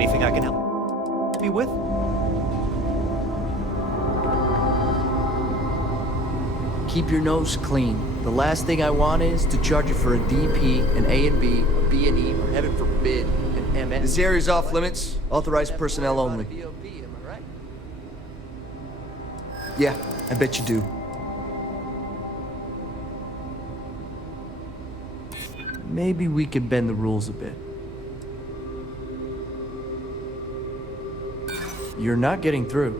Anything I can help you with? Keep your nose clean. The last thing I want is to charge you for a DP, an A and B, a B and E, or heaven forbid, an MS. This area's off limits. Authorized personnel only. Yeah, I bet you do. Maybe we can bend the rules a bit. You're not getting through.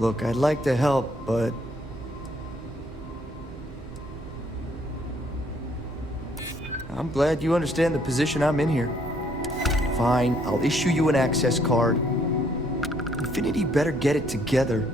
Look, I'd like to help, but... I'm glad you understand the position I'm in here. Fine, I'll issue you an access card. Infinity better get it together.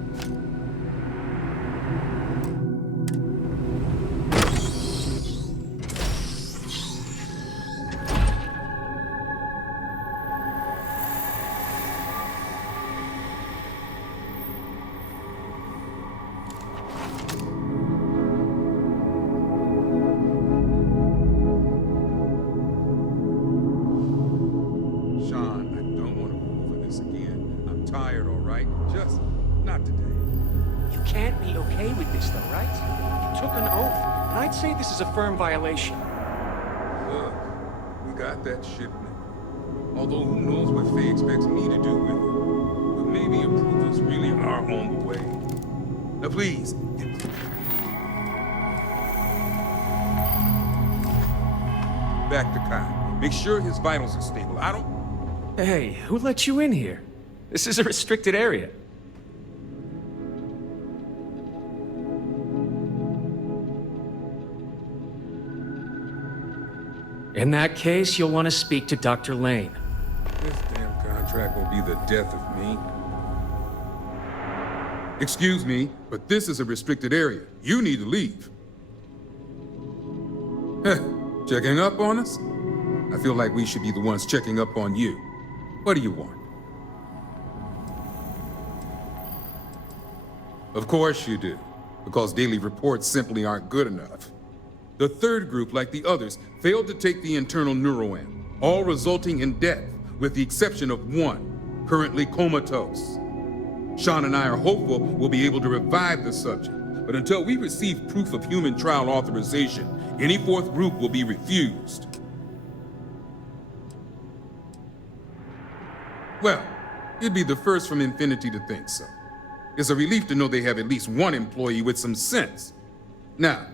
This is a firm violation. Look, we got that shipment. Although who knows what Faye expects me to do with it. But maybe approvals really are on the way. Now please. Back to Kai. Make sure his vitals are stable. I don't... Hey, who let you in here? This is a restricted area. In that case, you'll want to speak to Dr. Lane. This damn contract will be the death of me. Excuse me, but this is a restricted area. You need to leave. Checking up on us? I feel like we should be the ones checking up on you. What do you want? Of course you do, because daily reports simply aren't good enough. The third group, like the others, failed to take the internal Neuroamp, all resulting in death, with the exception of one, currently comatose. Sean and I are hopeful we'll be able to revive the subject, but until we receive proof of human trial authorization, any fourth group will be refused. Well, you'd be the first from Infinity to think so. It's a relief to know they have at least one employee with some sense. Now,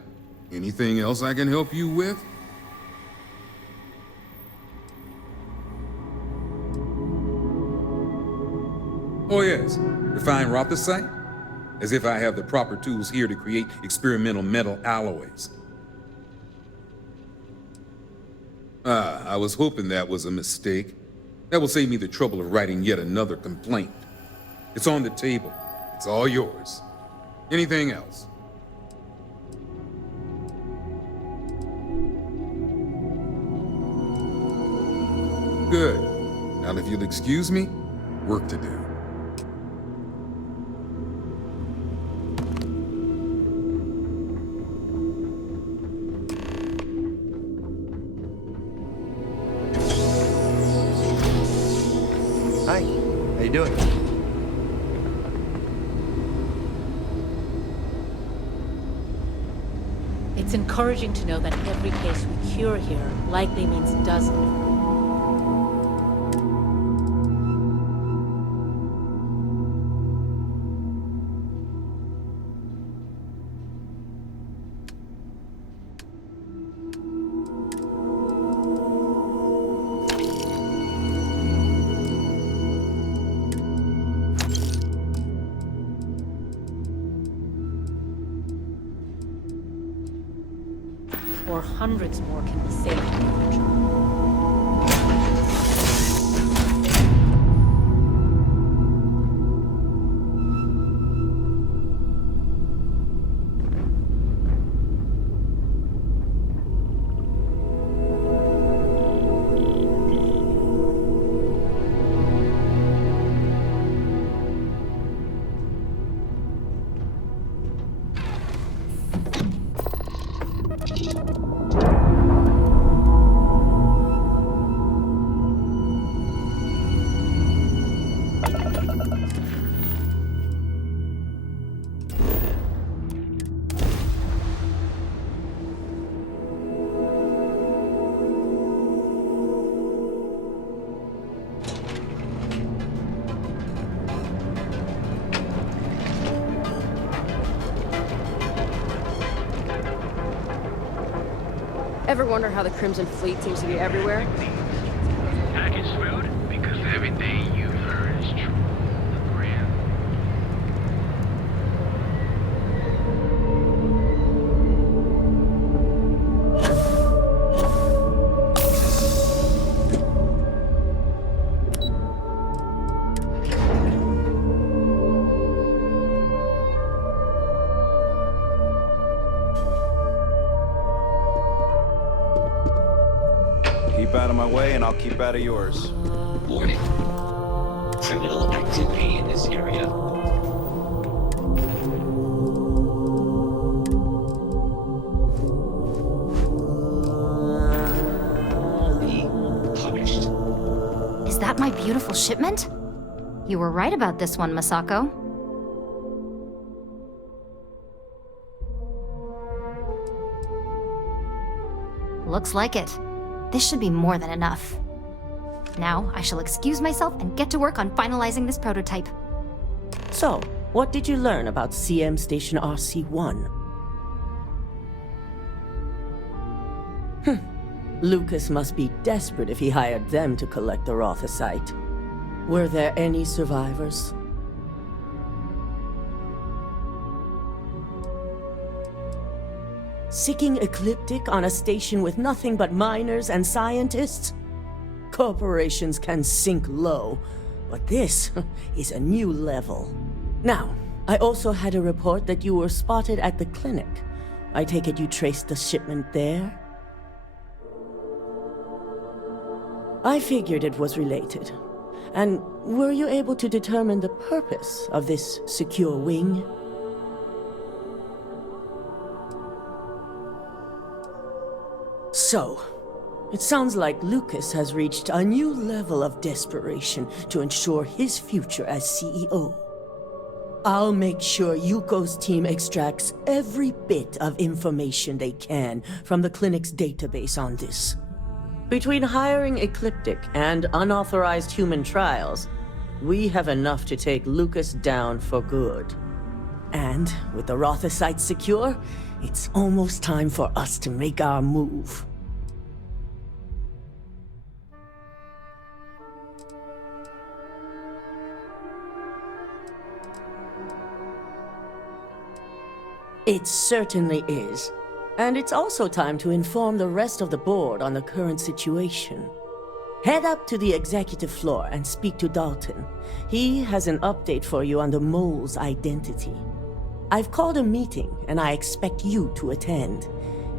anything else I can help you with? Oh yes, refine rothosite? As if I have the proper tools here to create experimental metal alloys. I was hoping that was a mistake. That will save me the trouble of writing yet another complaint. It's on the table. It's all yours. Anything else? Good. Now, if you'll excuse me, work to do. Hi. How you doing? It's encouraging to know that every case we cure here likely means dozens. Or hundreds more can be saved in the future. Ever wonder how the Crimson Fleet seems to be everywhere? Packaged food? Because everything you've heard is true. Grand. Keep out of my way and I'll keep out of yours. Warning. Criminal activity in this area. Be punished. Is that my beautiful shipment? You were right about this one, Masako. Looks like it. This should be more than enough. Now, I shall excuse myself and get to work on finalizing this prototype. So, what did you learn about CM Station RC-1? Lucas must be desperate if he hired them to collect the Rothosite. Were there any survivors? Seeking ecliptic on a station with nothing but miners and scientists? Corporations can sink low, but this is a new level. Now, I also had a report that you were spotted at the clinic. I take it you traced the shipment there? I figured it was related. And were you able to determine the purpose of this secure wing? So, it sounds like Lucas has reached a new level of desperation to ensure his future as CEO. I'll make sure Yuko's team extracts every bit of information they can from the clinic's database on this. Between hiring Ecliptic and unauthorized human trials, we have enough to take Lucas down for good. And with the Rothosite secure, it's almost time for us to make our move. It certainly is. And it's also time to inform the rest of the board on the current situation. Head up to the executive floor and speak to Dalton. He has an update for you on the mole's identity. I've called a meeting, and I expect you to attend.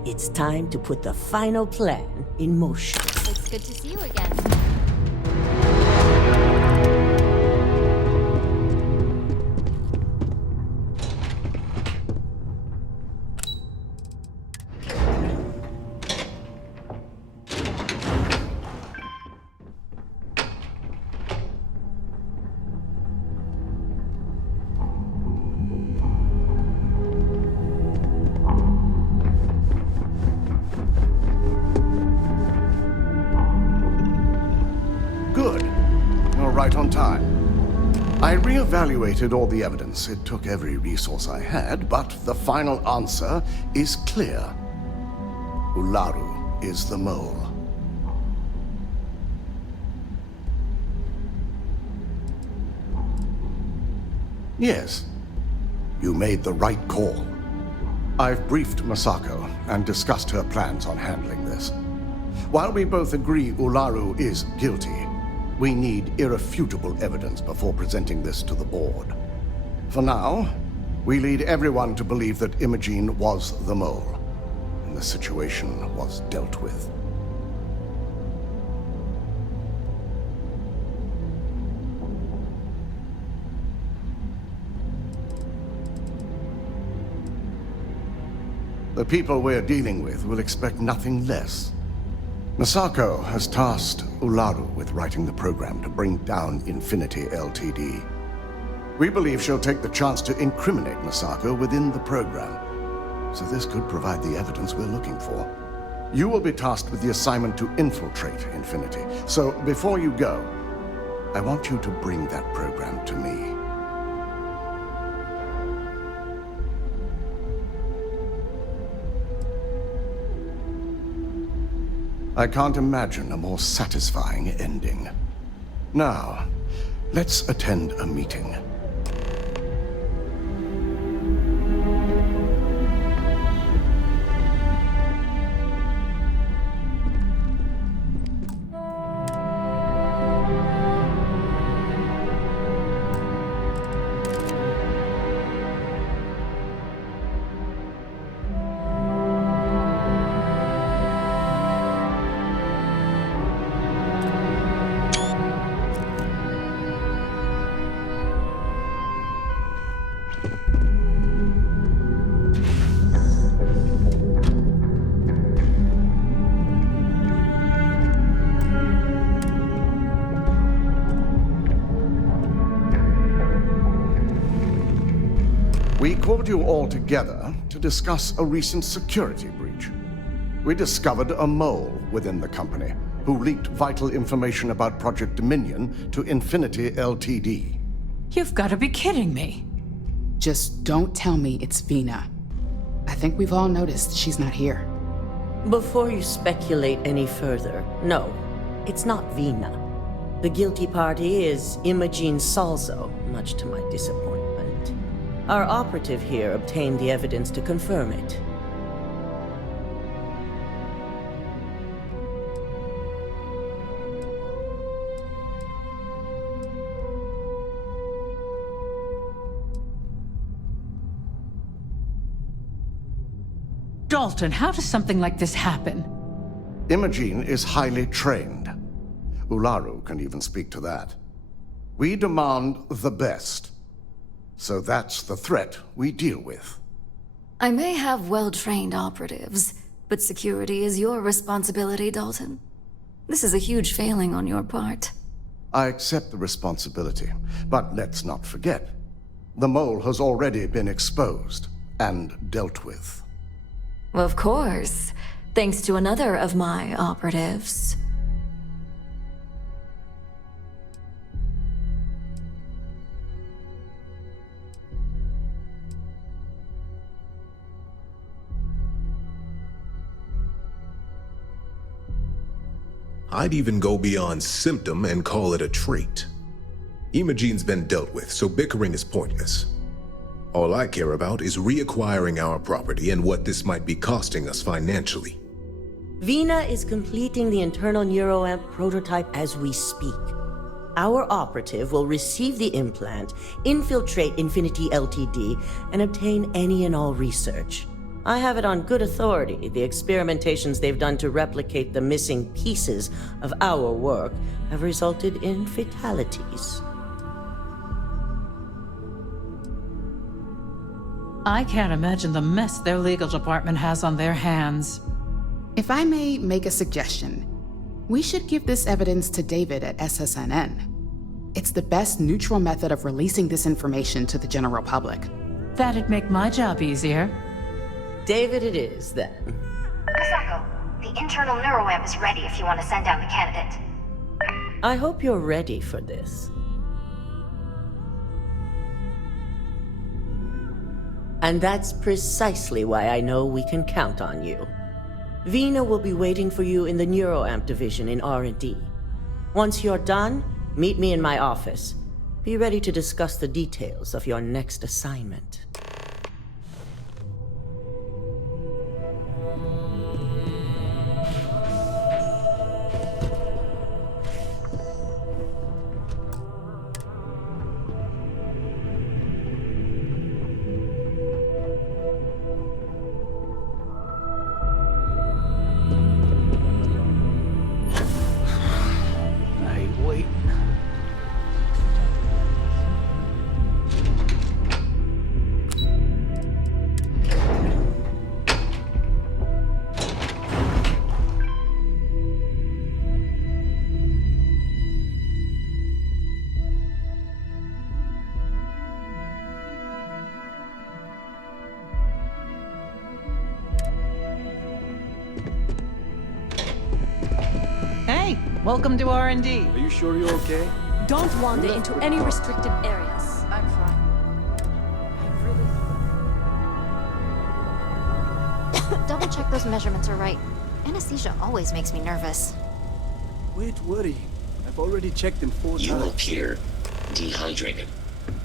It's time to put the final plan in motion. It's good to see you again. Right on time. I re-evaluated all the evidence. It took every resource I had, but the final answer is clear. Ularu is the mole. Yes, you made the right call. I've briefed Masako and discussed her plans on handling this. While we both agree Ularu is guilty, we need irrefutable evidence before presenting this to the board. For now, we lead everyone to believe that Imogene was the mole, and the situation was dealt with. The people we're dealing with will expect nothing less. Masako has tasked Ularu with writing the program to bring down Infinity Ltd. We believe she'll take the chance to incriminate Masako within the program, so this could provide the evidence we're looking for. You will be tasked with the assignment to infiltrate Infinity, so before you go, I want you to bring that program to me. I can't imagine a more satisfying ending. Now, let's attend a meeting. We called you all together to discuss a recent security breach. We discovered a mole within the company who leaked vital information about Project Dominion to Infinity Ltd. You've got to be kidding me. Just don't tell me it's Vina. I think we've all noticed she's not here. Before you speculate any further, no, it's not Vina. The guilty party is Imogene Salzo, much to my disappointment. Our operative here obtained the evidence to confirm it. Dalton, how does something like this happen? Imogene is highly trained. Ularu can even speak to that. We demand the best. So that's the threat we deal with. I may have well-trained operatives, but security is your responsibility, Dalton. This is a huge failing on your part. I accept the responsibility, but let's not forget, the mole has already been exposed and dealt with. Of course, thanks to another of my operatives. I'd even go beyond symptom and call it a trait. Imogene's been dealt with, so bickering is pointless. All I care about is reacquiring our property and what this might be costing us financially. Vina is completing the internal Neuroamp prototype as we speak. Our operative will receive the implant, infiltrate Infinity Ltd, and obtain any and all research. I have it on good authority. The experimentations they've done to replicate the missing pieces of our work have resulted in fatalities. I can't imagine the mess their legal department has on their hands. If I may make a suggestion, we should give this evidence to David at SSNN. It's the best neutral method of releasing this information to the general public. That'd make my job easier. David it is, then. Misako, the internal Neuroamp is ready if you want to send down the candidate. I hope you're ready for this. And that's precisely why I know we can count on you. Vina will be waiting for you in the Neuroamp division in R&D. Once you're done, meet me in my office. Be ready to discuss the details of your next assignment. Welcome to R&D. Are you sure you're okay? Don't wander into any restricted areas. I'm fine. Double check those measurements are right. Anesthesia always makes me nervous. Quit worrying. I've already checked him 4 times. You appear dehydrated.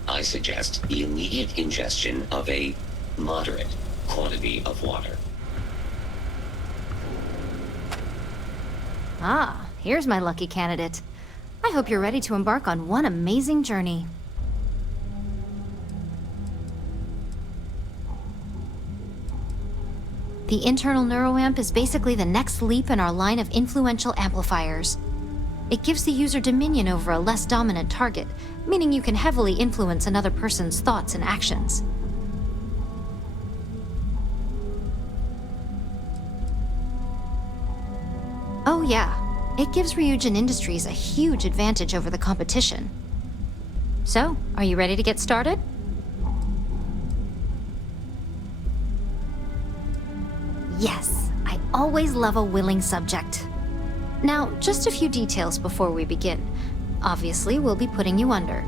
I suggest the immediate ingestion of a moderate quantity of water. Ah, here's my lucky candidate. I hope you're ready to embark on one amazing journey. The internal Neuroamp is basically the next leap in our line of influential amplifiers. It gives the user dominion over a less dominant target, meaning you can heavily influence another person's thoughts and actions. Oh yeah, it gives Ryujin Industries a huge advantage over the competition. So, are you ready to get started? Yes, I always love a willing subject. Now, just a few details before we begin. Obviously, we'll be putting you under.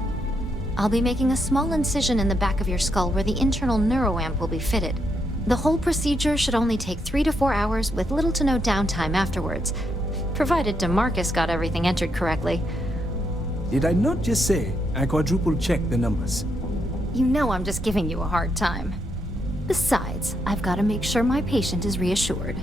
I'll be making a small incision in the back of your skull where the internal Neuroamp will be fitted. The whole procedure should only take 3 to 4 hours with little to no downtime afterwards, provided DeMarcus got everything entered correctly. Did I not just say I quadruple-checked the numbers? You know I'm just giving you a hard time. Besides, I've got to make sure my patient is reassured.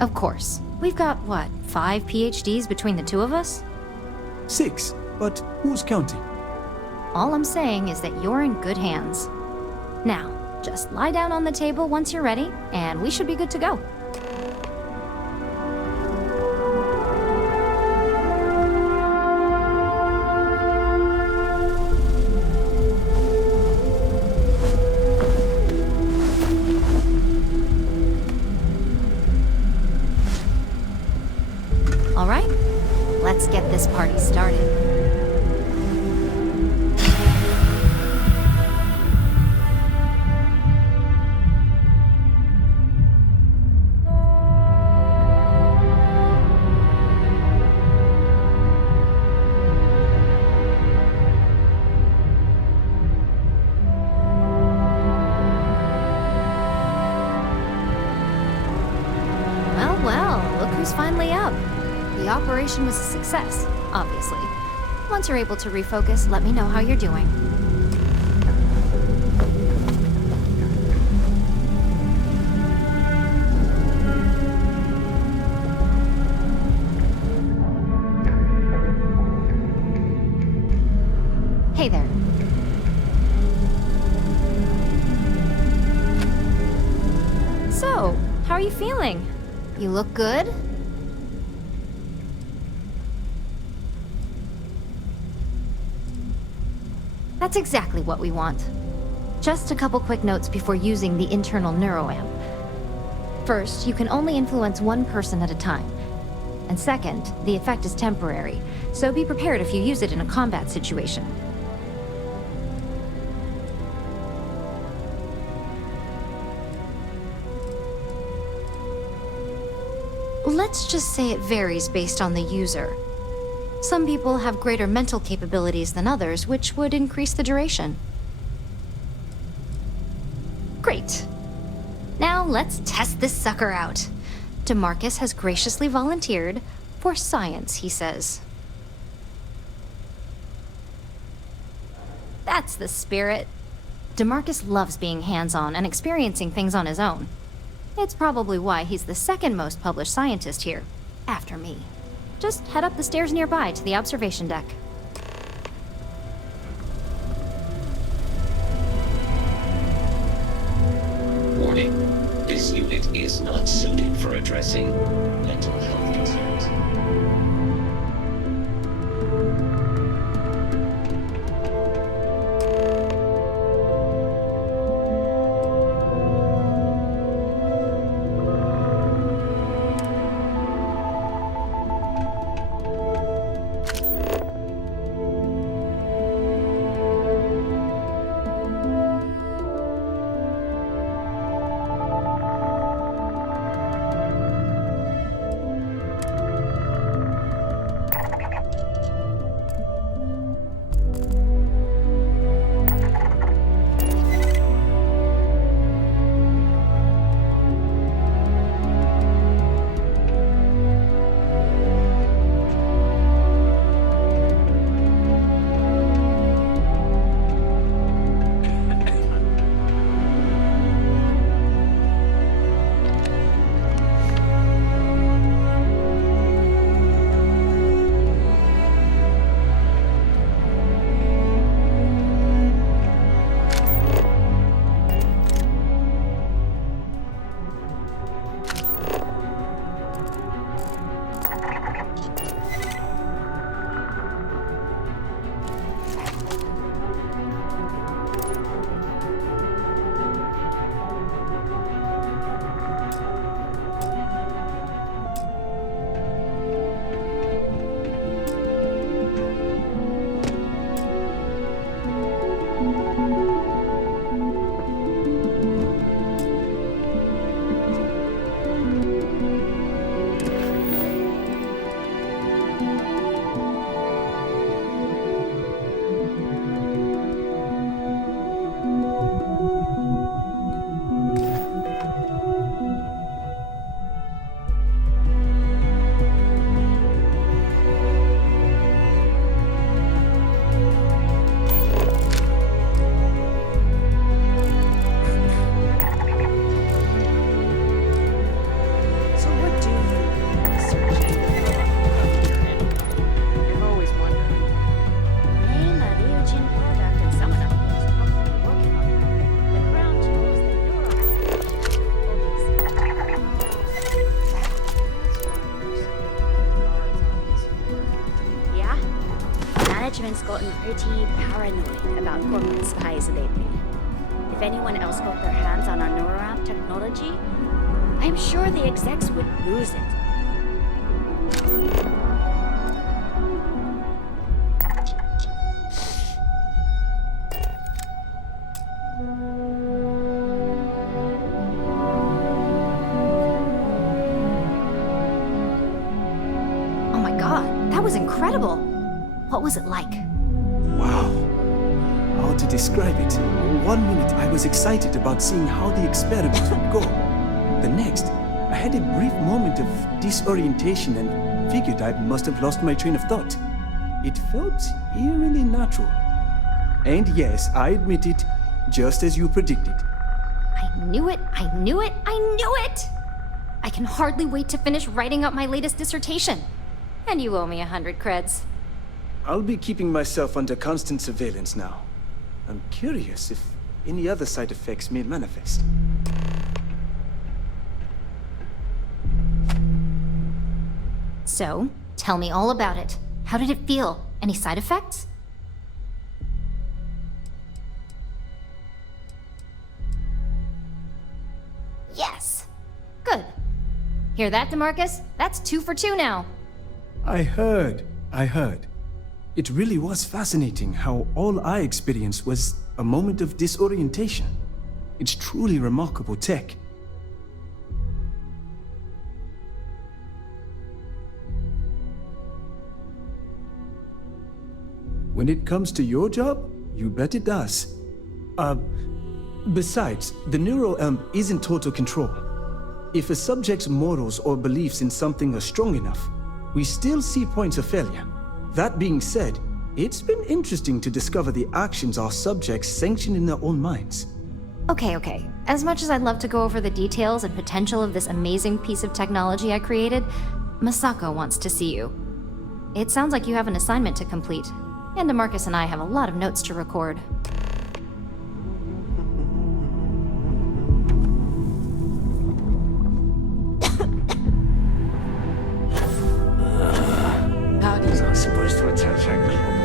Of course. We've got, what, 5 PhDs between the two of us? 6, but who's counting? All I'm saying is that you're in good hands. Now, just lie down on the table once you're ready, and we should be good to go. All right, let's get this party started. Well, look who's finally up. The operation was a success, obviously. Once you're able to refocus, let me know how you're doing. Hey there. So, how are you feeling? You look good? That's exactly what we want. Just a couple quick notes before using the internal Neuroamp. First, you can only influence one person at a time. And second, the effect is temporary, so be prepared if you use it in a combat situation. Let's just say it varies based on the user. Some people have greater mental capabilities than others, which would increase the duration. Great. Now let's test this sucker out. DeMarcus has graciously volunteered for science, he says. That's the spirit. DeMarcus loves being hands-on and experiencing things on his own. It's probably why he's the second most published scientist here, after me. Just head up the stairs nearby to the observation deck. Warning. This unit is not suited for addressing mental health concerns. been pretty paranoid about corporate spies lately. If anyone else got their hands on our Neuroamp technology, I'm sure the execs would lose it. Oh my god, that was incredible. What was it like? Wow. How to describe it? 1 minute I was excited about seeing how the experiment would go. The next, I had a brief moment of disorientation and figured I must have lost my train of thought. It felt eerily natural. And yes, I admit it, just as you predicted. I knew it, I knew it, I knew it! I can hardly wait to finish writing up my latest dissertation. And you owe me 100 creds. I'll be keeping myself under constant surveillance now. I'm curious if any other side effects may manifest. So, tell me all about it. How did it feel? Any side effects? Yes! Good. Hear that, DeMarcus? That's 2 for 2 now. I heard. It really was fascinating how all I experienced was a moment of disorientation. It's truly remarkable tech. When it comes to your job, you bet it does. Besides, the Neuroamp is in total control. If a subject's morals or beliefs in something are strong enough, we still see points of failure. That being said, it's been interesting to discover the actions our subjects sanction in their own minds. Okay. As much as I'd love to go over the details and potential of this amazing piece of technology I created, Masako wants to see you. It sounds like you have an assignment to complete, and DeMarcus and I have a lot of notes to record. How do you... I'm supposed to attach that global.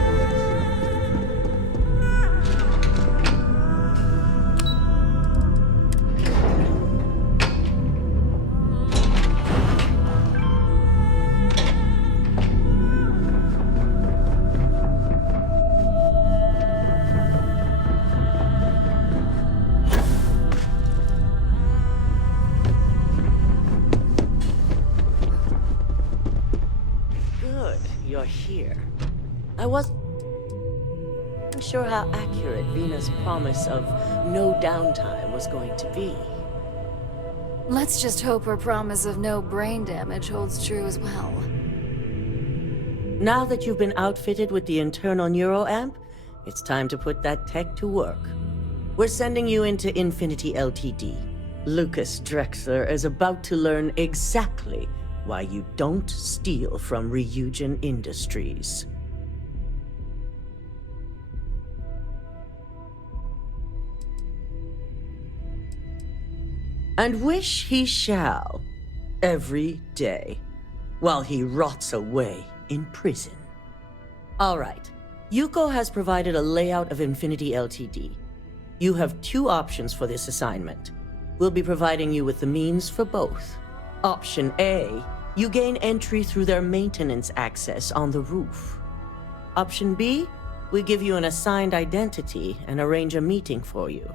You're here. I wasn't sure how accurate Vina's promise of no downtime was going to be. Let's just hope her promise of no brain damage holds true as well. Now that you've been outfitted with the internal Neuroamp, it's time to put that tech to work. We're sending you into Infinity Ltd. Lucas Drexler is about to learn exactly why you don't steal from Ryujin Industries. And wish he shall, every day, while he rots away in prison. All right, Yuko has provided a layout of Infinity Ltd. You have 2 options for this assignment. We'll be providing you with the means for both. Option A, you gain entry through their maintenance access on the roof. Option B, we give you an assigned identity and arrange a meeting for you.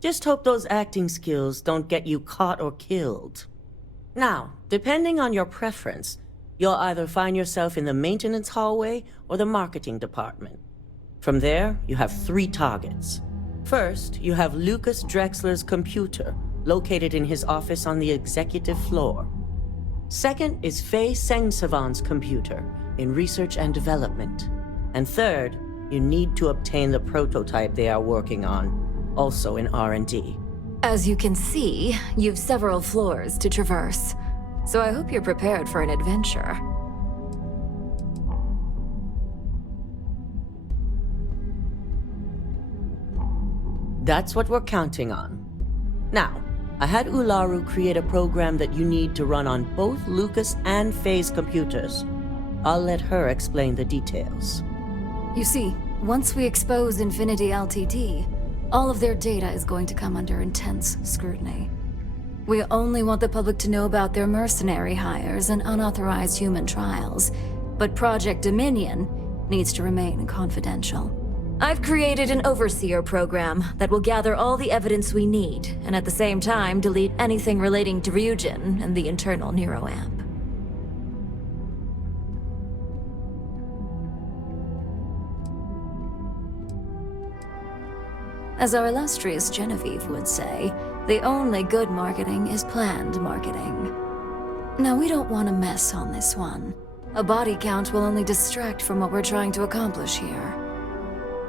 Just hope those acting skills don't get you caught or killed. Now, depending on your preference, you'll either find yourself in the maintenance hallway or the marketing department. From there, you have 3 targets. First, you have Lucas Drexler's computer, located in his office on the executive floor. Second is Faye Sengsavan's computer, in research and development. And third, you need to obtain the prototype they are working on, also in R&D. As you can see, you've several floors to traverse, so I hope you're prepared for an adventure. That's what we're counting on. Now, I had Ularu create a program that you need to run on both Lucas and Faye's computers. I'll let her explain the details. You see, once we expose Infinity Ltd, all of their data is going to come under intense scrutiny. We only want the public to know about their mercenary hires and unauthorized human trials, but Project Dominion needs to remain confidential. I've created an overseer program that will gather all the evidence we need, and at the same time delete anything relating to Ryujin and the internal Neuroamp. As our illustrious Genevieve would say, the only good marketing is planned marketing. Now, we don't want to mess on this one. A body count will only distract from what we're trying to accomplish here.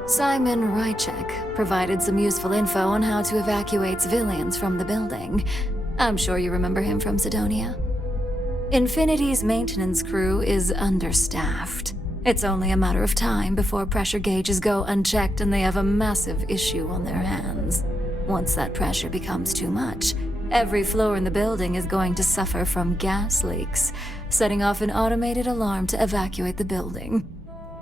Simon Rychek provided some useful info on how to evacuate civilians from the building. I'm sure you remember him from Sidonia. Infinity's maintenance crew is understaffed. It's only a matter of time before pressure gauges go unchecked and they have a massive issue on their hands. Once that pressure becomes too much, every floor in the building is going to suffer from gas leaks, setting off an automated alarm to evacuate the building.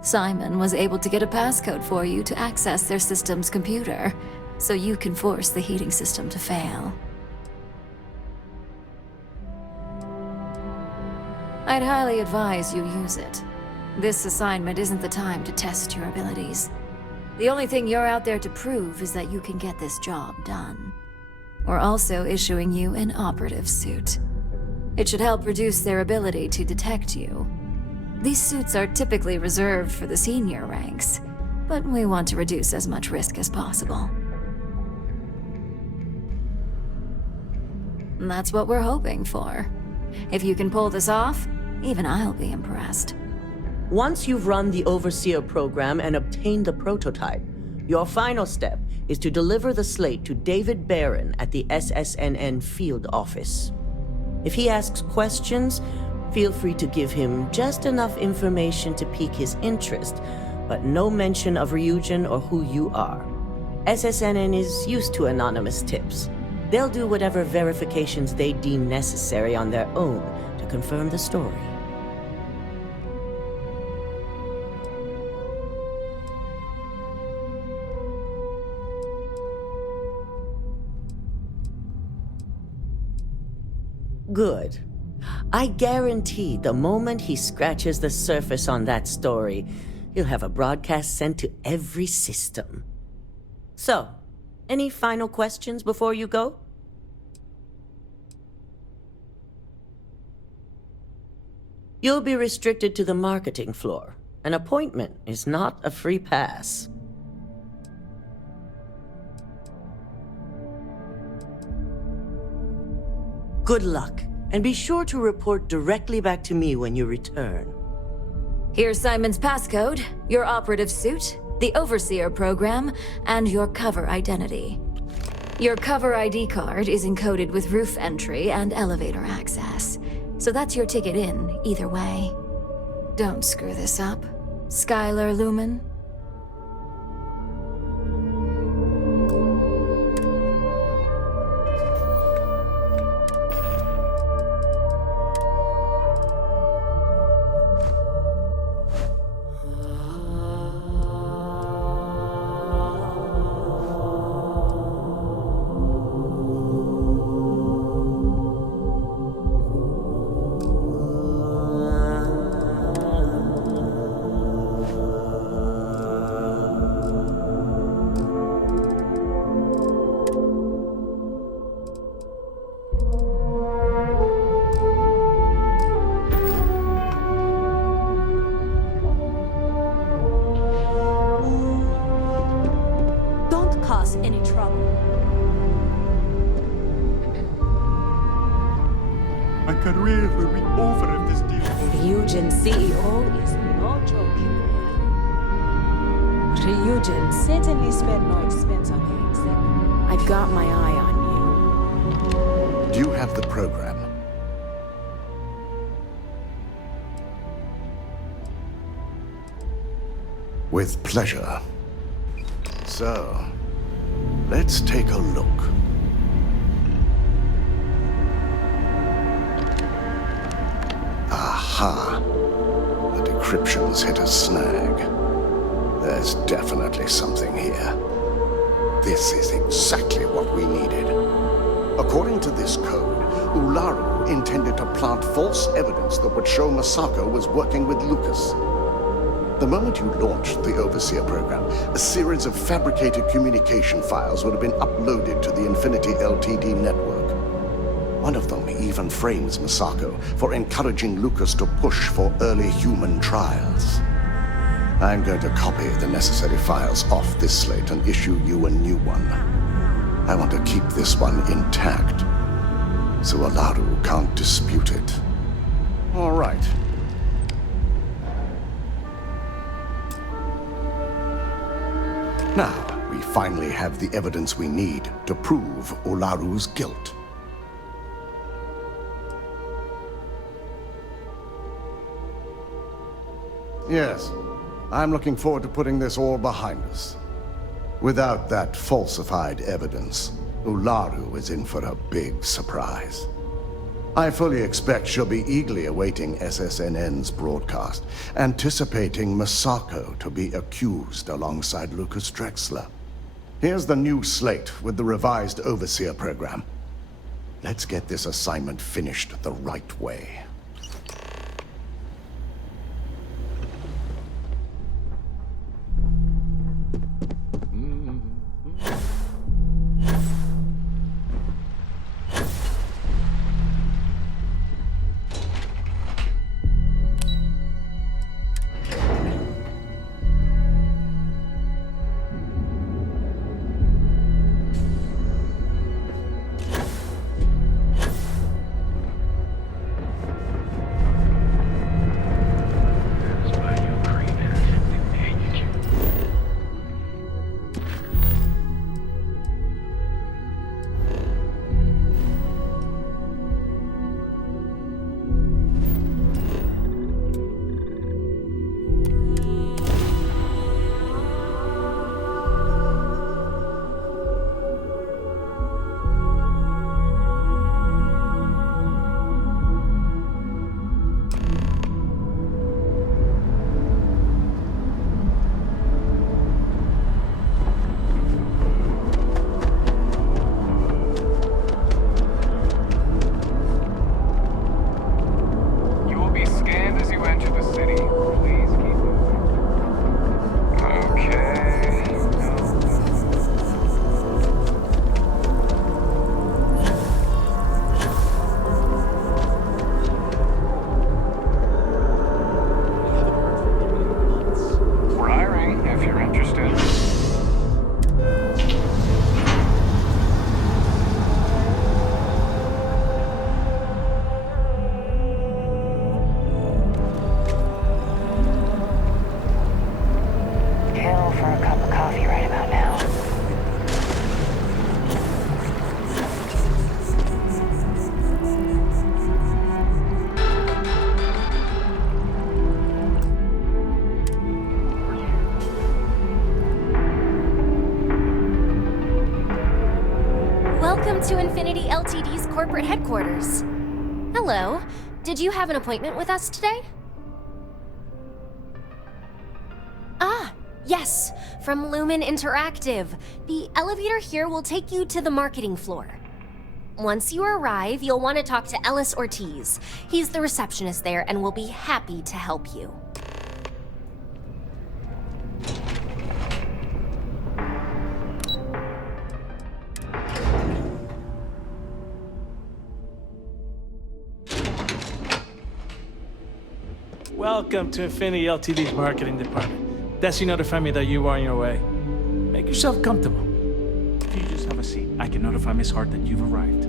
Simon was able to get a passcode for you to access their system's computer, so you can force the heating system to fail. I'd highly advise you use it. This assignment isn't the time to test your abilities. The only thing you're out there to prove is that you can get this job done. We're also issuing you an operative suit. It should help reduce their ability to detect you. These suits are typically reserved for the senior ranks, but we want to reduce as much risk as possible. And that's what we're hoping for. If you can pull this off, even I'll be impressed. Once you've run the Overseer program and obtained the prototype, your final step is to deliver the slate to David Barron at the SSNN field office. If he asks questions, feel free to give him just enough information to pique his interest, but no mention of Ryujin or who you are. SSNN is used to anonymous tips. They'll do whatever verifications they deem necessary on their own to confirm the story. Good. I guarantee the moment he scratches the surface on that story, he'll have a broadcast sent to every system. So, any final questions before you go? You'll be restricted to the marketing floor. An appointment is not a free pass. Good luck, and be sure to report directly back to me when you return. Here's Simon's passcode, your operative suit, the Overseer program, and your cover identity. Your cover ID card is encoded with roof entry and elevator access, so that's your ticket in, either way. Don't screw this up, Skylar Lumen. Any trouble. My career will be over if this deal goes. Ryujin CEO is no joking. Ryujin certainly spared no expense on the exec. I've got my eye on you. Do you have the program? With pleasure. So, let's take a look. encryption's hit a snag. There's definitely something here. This is exactly what we needed. According to this code, Ularu intended to plant false evidence that would show Masako was working with Lucas. The moment you launched the Overseer program, a series of fabricated communication files would have been uploaded to the Infinity Ltd network. One of them even frames Masako for encouraging Lucas to push for early human trials. I'm going to copy the necessary files off this slate and issue you a new one. I want to keep this one intact, so Ularu can't dispute it. All right. Now, we finally have the evidence we need to prove Ularu's guilt. Yes, I'm looking forward to putting this all behind us. Without that falsified evidence, Ularu is in for a big surprise. I fully expect she'll be eagerly awaiting SSNN's broadcast, anticipating Masako to be accused alongside Lucas Drexler. Here's the new slate with the revised Overseer program. Let's get this assignment finished the right way. To Infinity Ltd's corporate headquarters. Hello. Did you have an appointment with us today? Ah, yes. From Lumen Interactive. The elevator here will take you to the marketing floor. Once you arrive, you'll want to talk to Ellis Ortiz. He's the receptionist there and will be happy to help you. Welcome to Infinity Ltd's marketing department. Desi notified me that you were on your way. Make yourself comfortable. If you just have a seat, I can notify Miss Hart that you've arrived.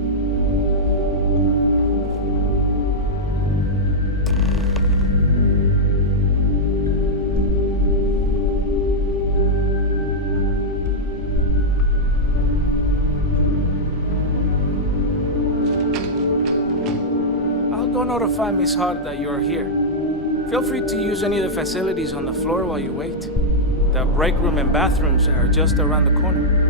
I'll go notify Miss Hart that you're here. Feel free to use any of the facilities on the floor while you wait. The break room and bathrooms are just around the corner.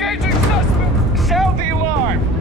Engaging suspect! Sound the alarm!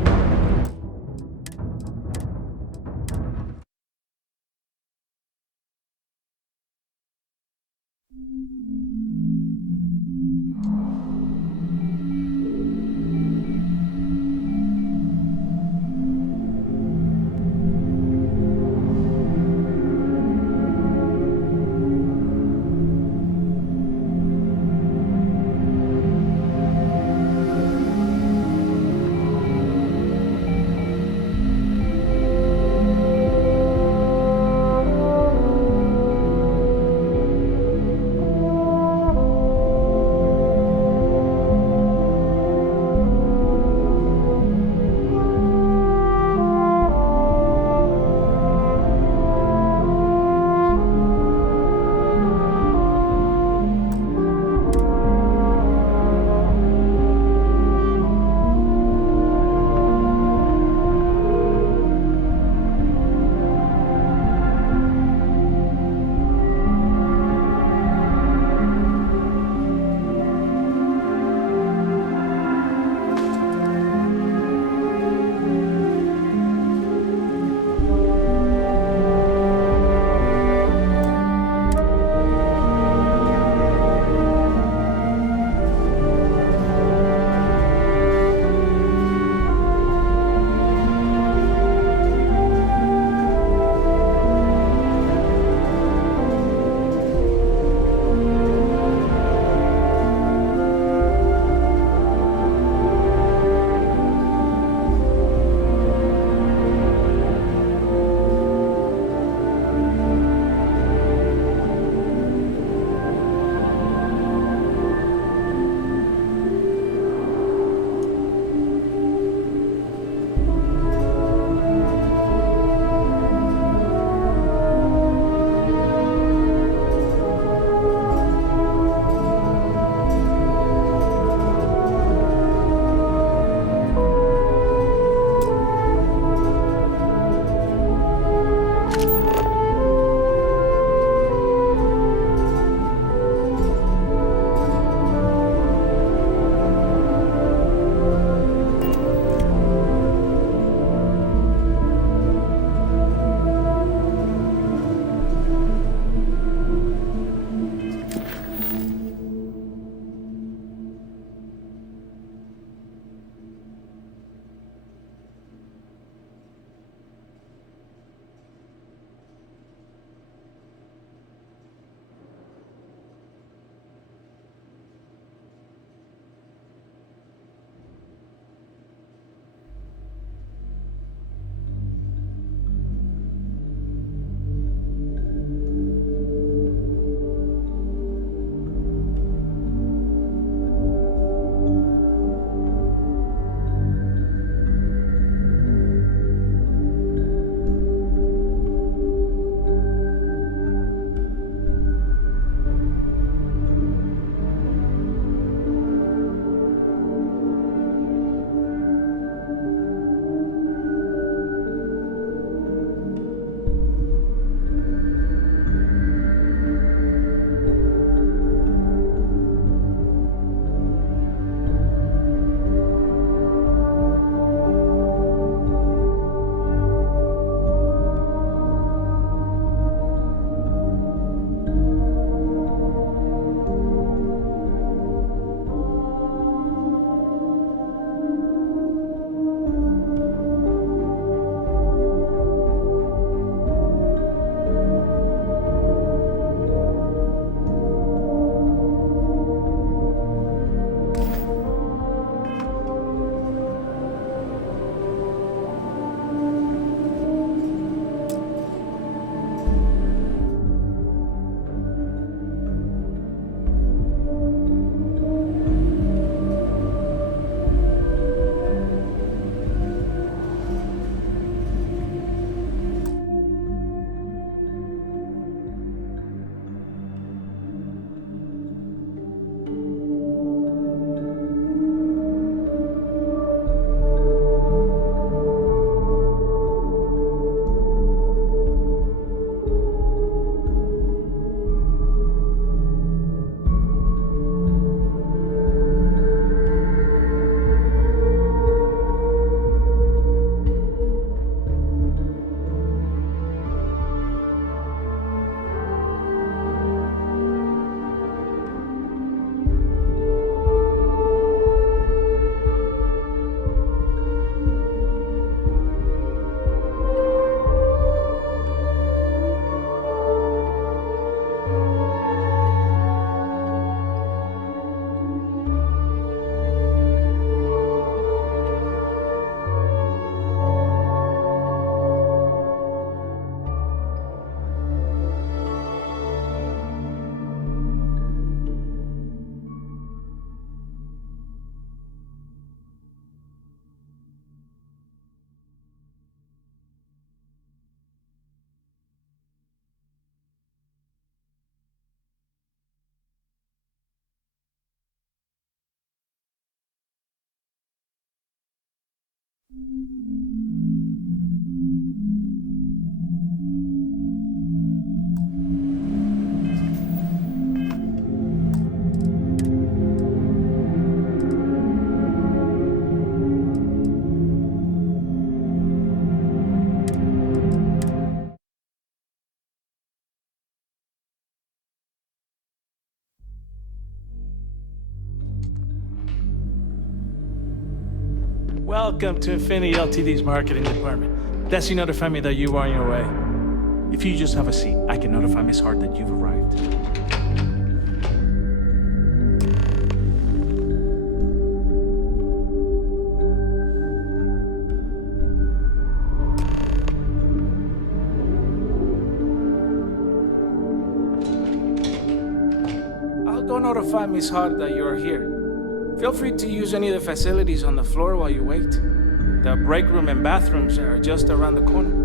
Welcome to Infinity Ltd's marketing department. Desi notified me that you are on your way. If you just have a seat, I can notify Miss Hart that you've arrived. I'll go notify Miss Hart that you're here. Feel free to use any of the facilities on the floor while you wait. The break room and bathrooms are just around the corner.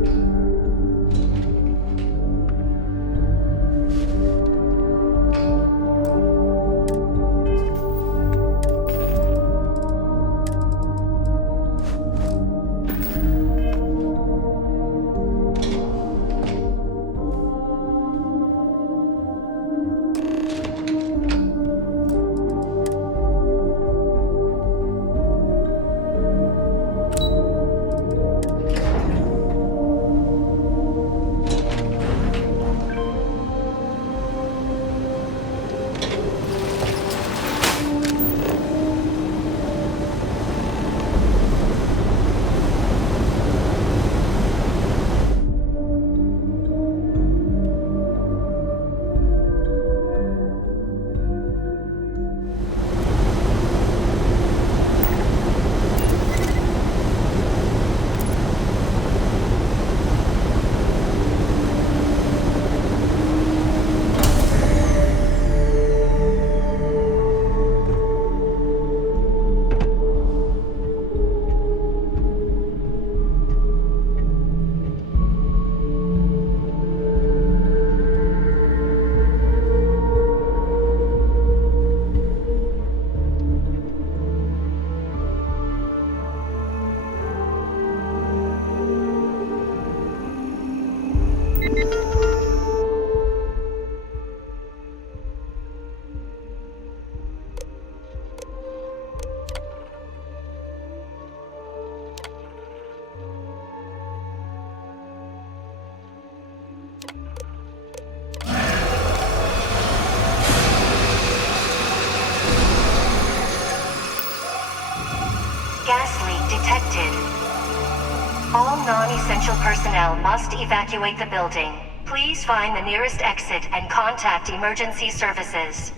All non-essential personnel must evacuate the building. Please find the nearest exit and contact emergency services.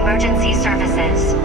emergency services.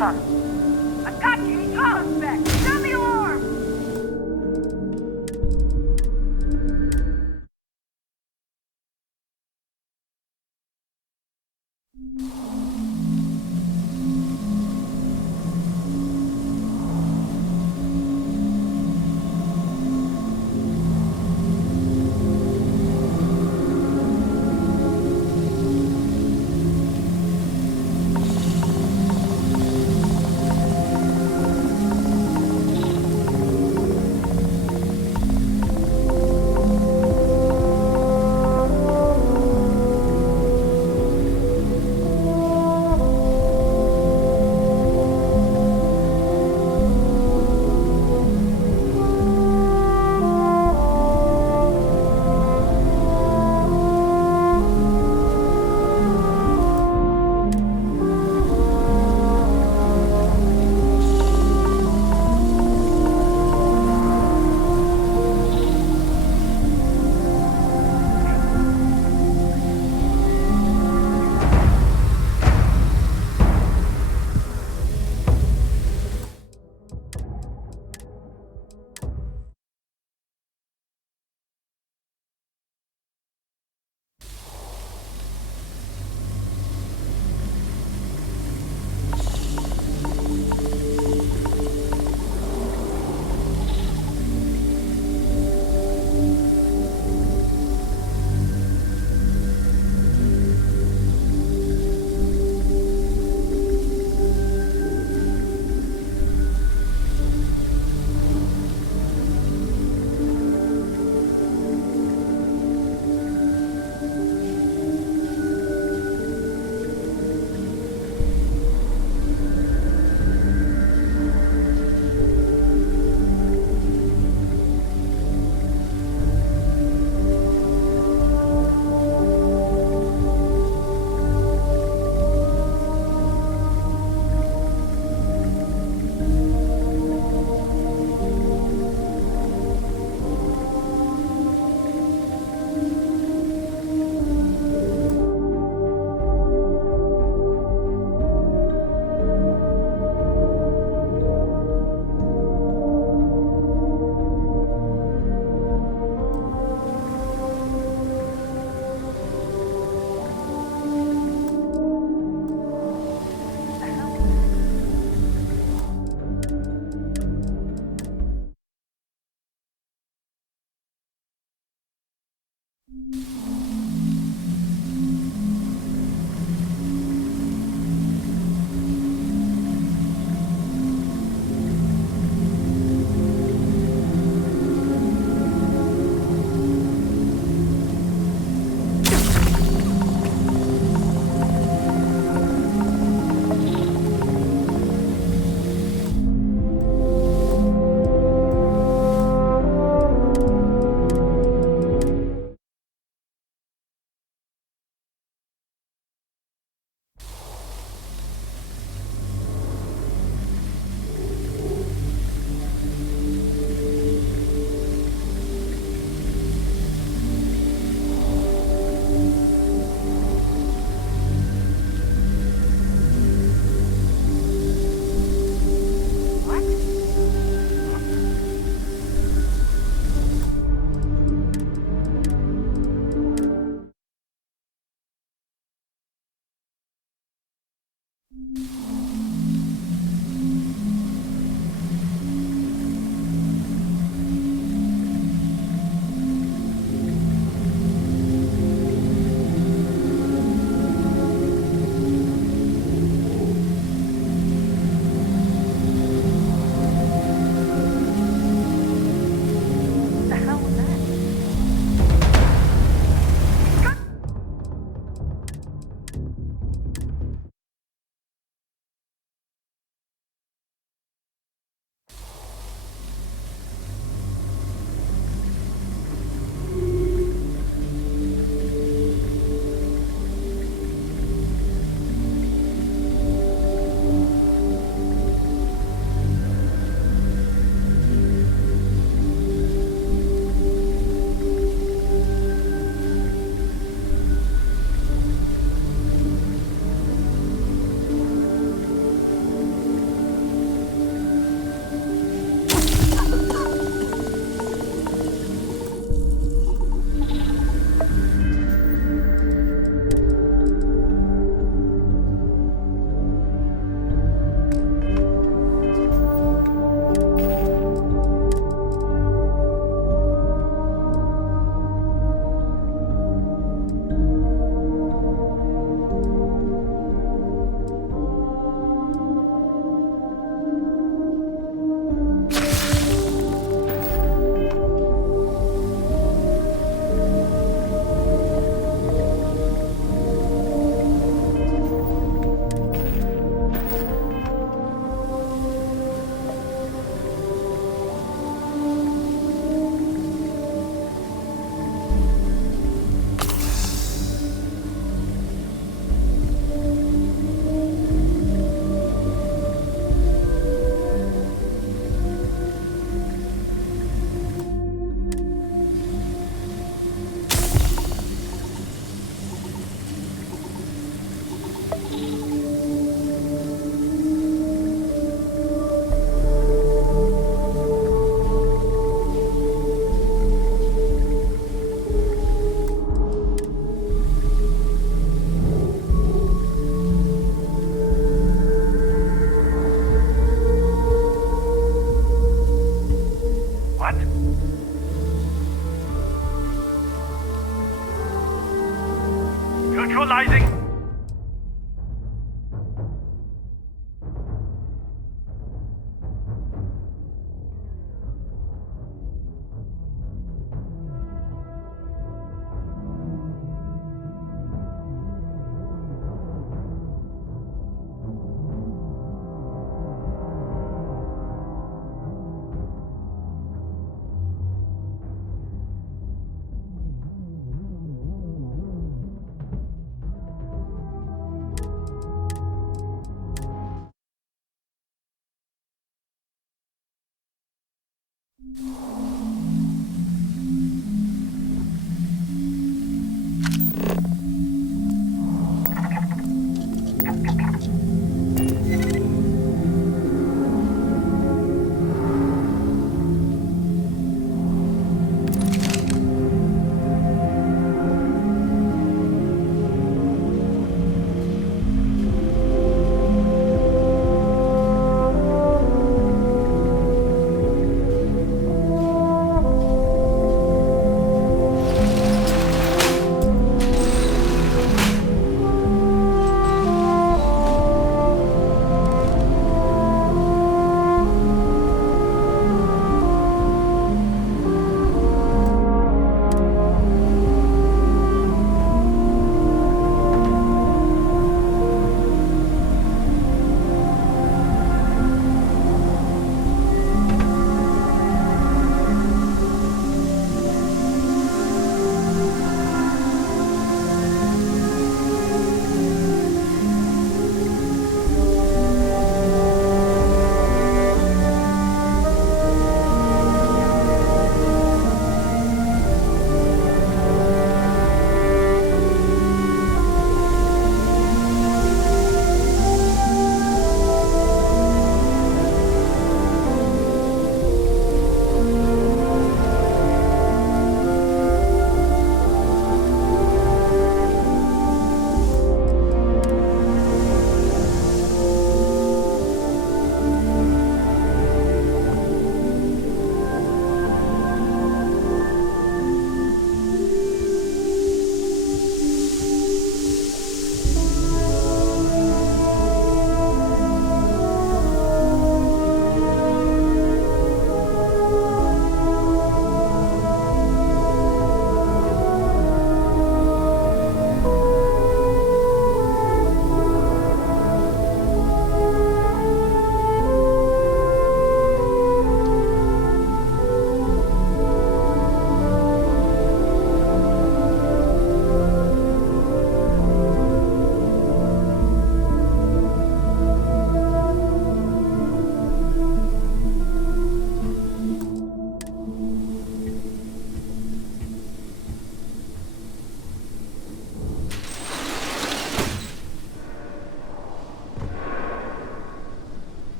I got you! Sound the alarm!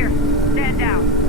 here. Stand down.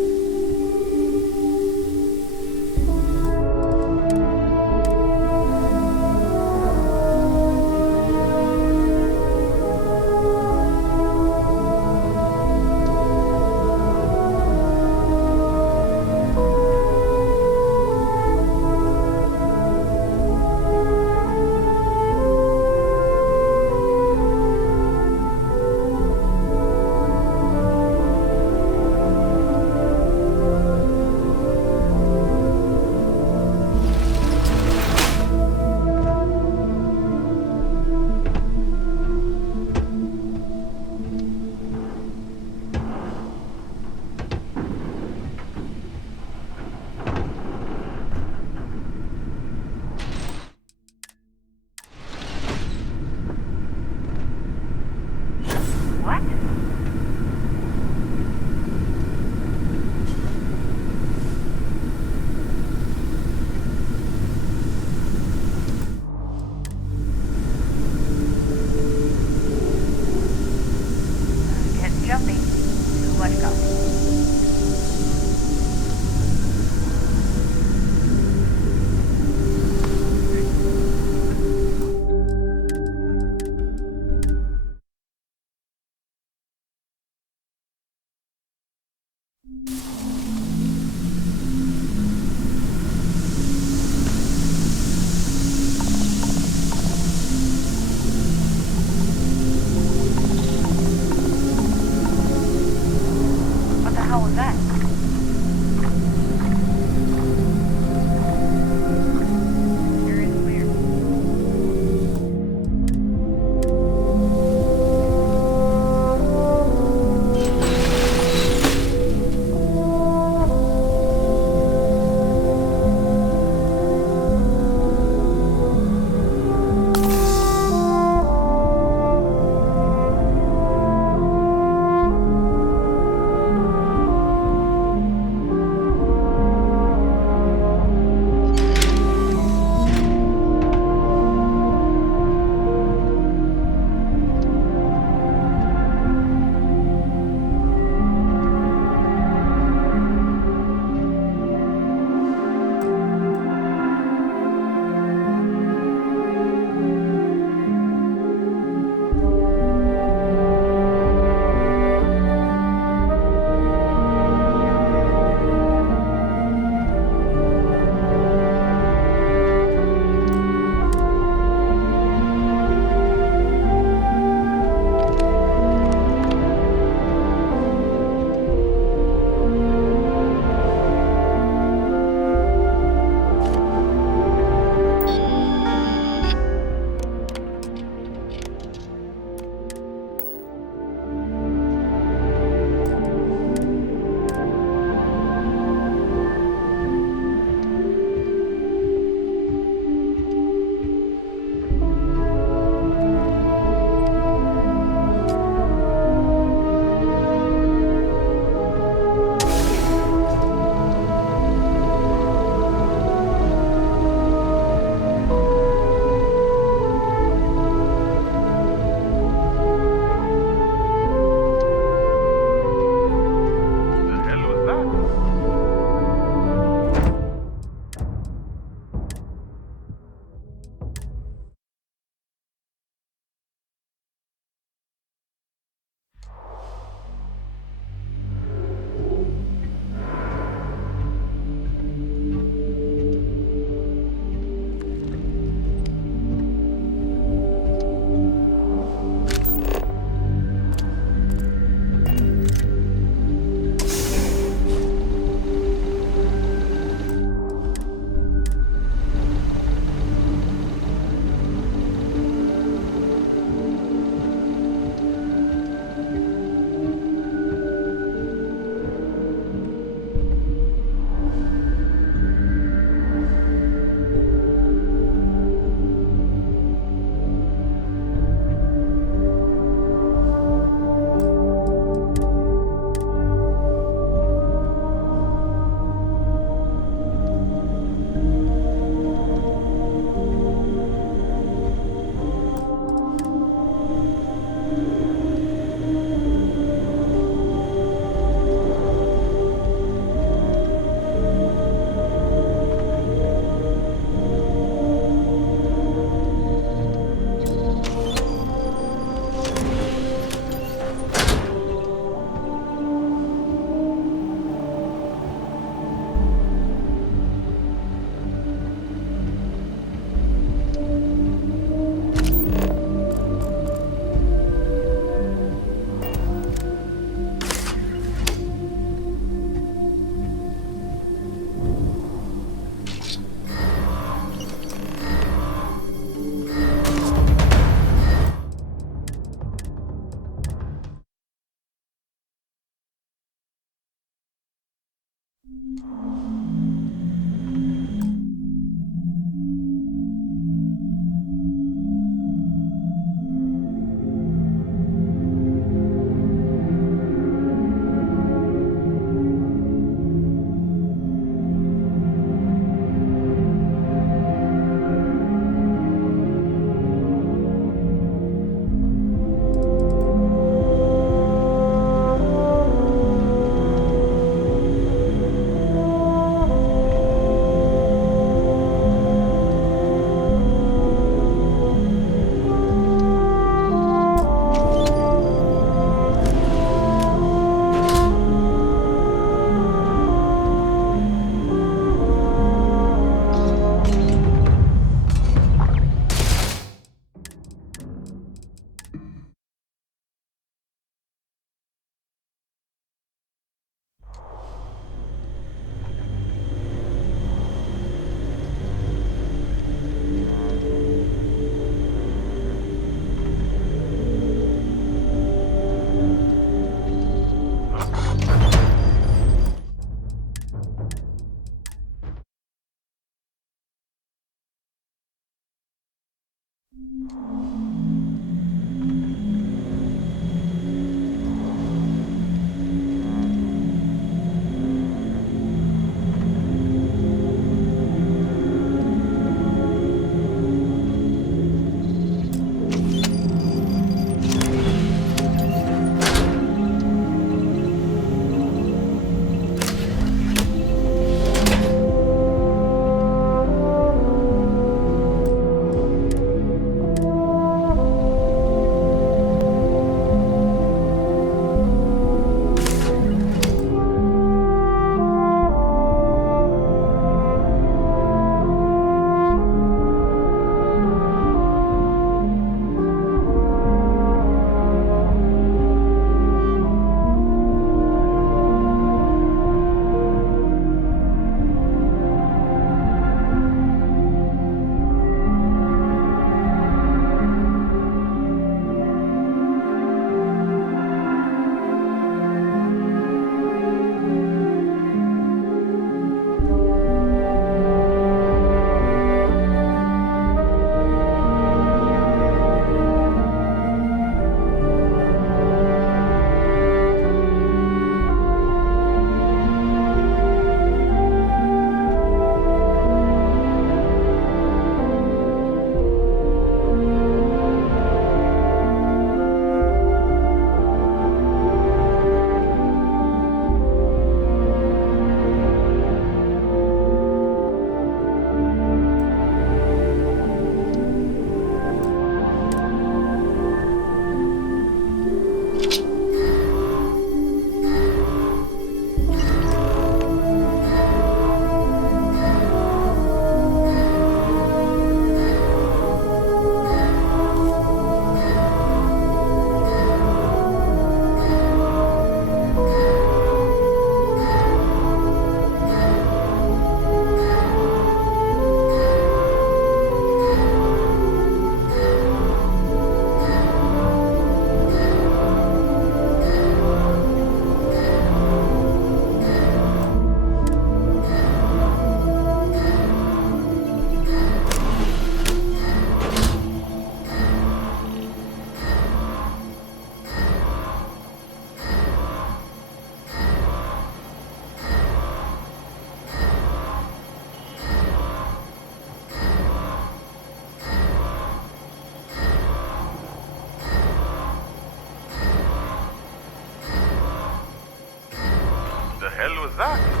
hell was that?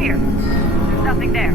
Clear. There's nothing there.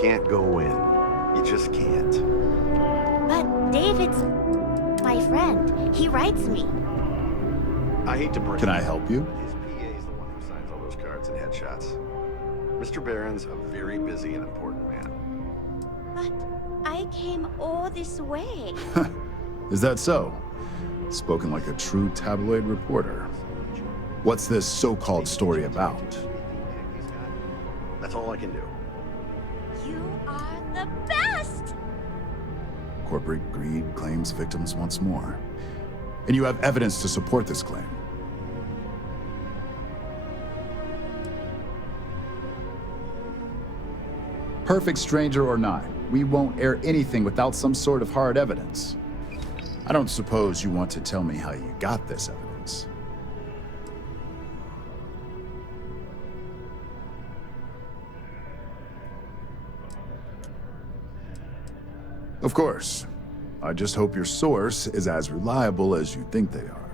Can't go in. You just can't. But David's my friend. He writes me. I hate to break. Can I help you? His PA is the one who signs all those cards and headshots. Mr. Barron's a very busy and important man. But I came all this way. Is that so? Spoken like a true tabloid reporter. What's this so-called story about? That's all I can do. You are the best! Corporate greed claims victims once more. And you have evidence to support this claim. Perfect stranger or not, we won't air anything without some sort of hard evidence. I don't suppose you want to tell me how you got this evidence. Of course. I just hope your source is as reliable as you think they are.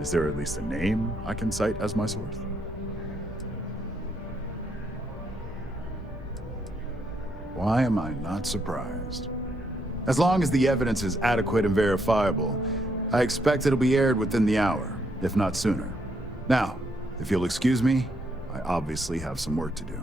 Is there at least a name I can cite as my source? Why am I not surprised? As long as the evidence is adequate and verifiable, I expect it'll be aired within the hour, if not sooner. Now, if you'll excuse me, I obviously have some work to do.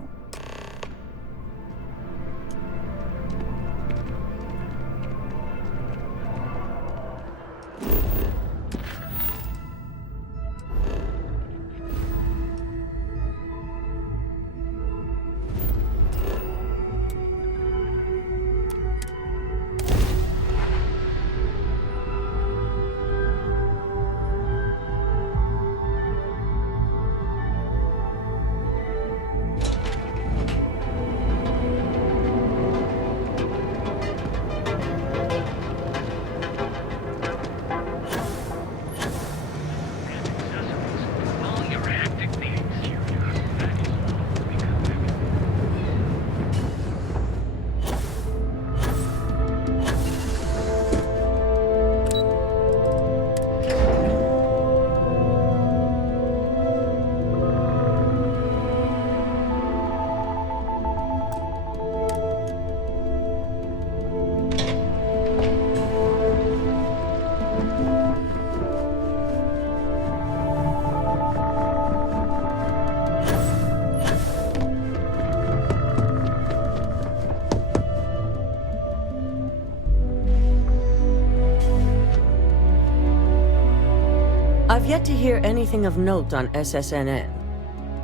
I've yet to hear anything of note on SSNN.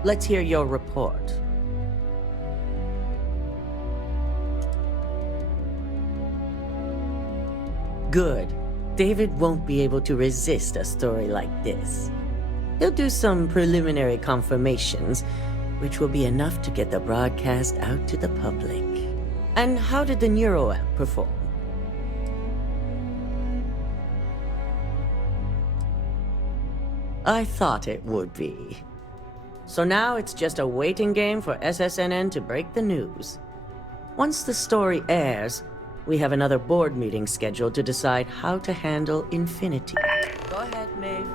Let's hear your report. Good. David won't be able to resist a story like this. He'll do some preliminary confirmations, which will be enough to get the broadcast out to the public. And how did the Neuroamp perform? I thought it would be. So now it's just a waiting game for SSNN to break the news. Once the story airs, we have another board meeting scheduled to decide how to handle Infinity. Go ahead, Maeve.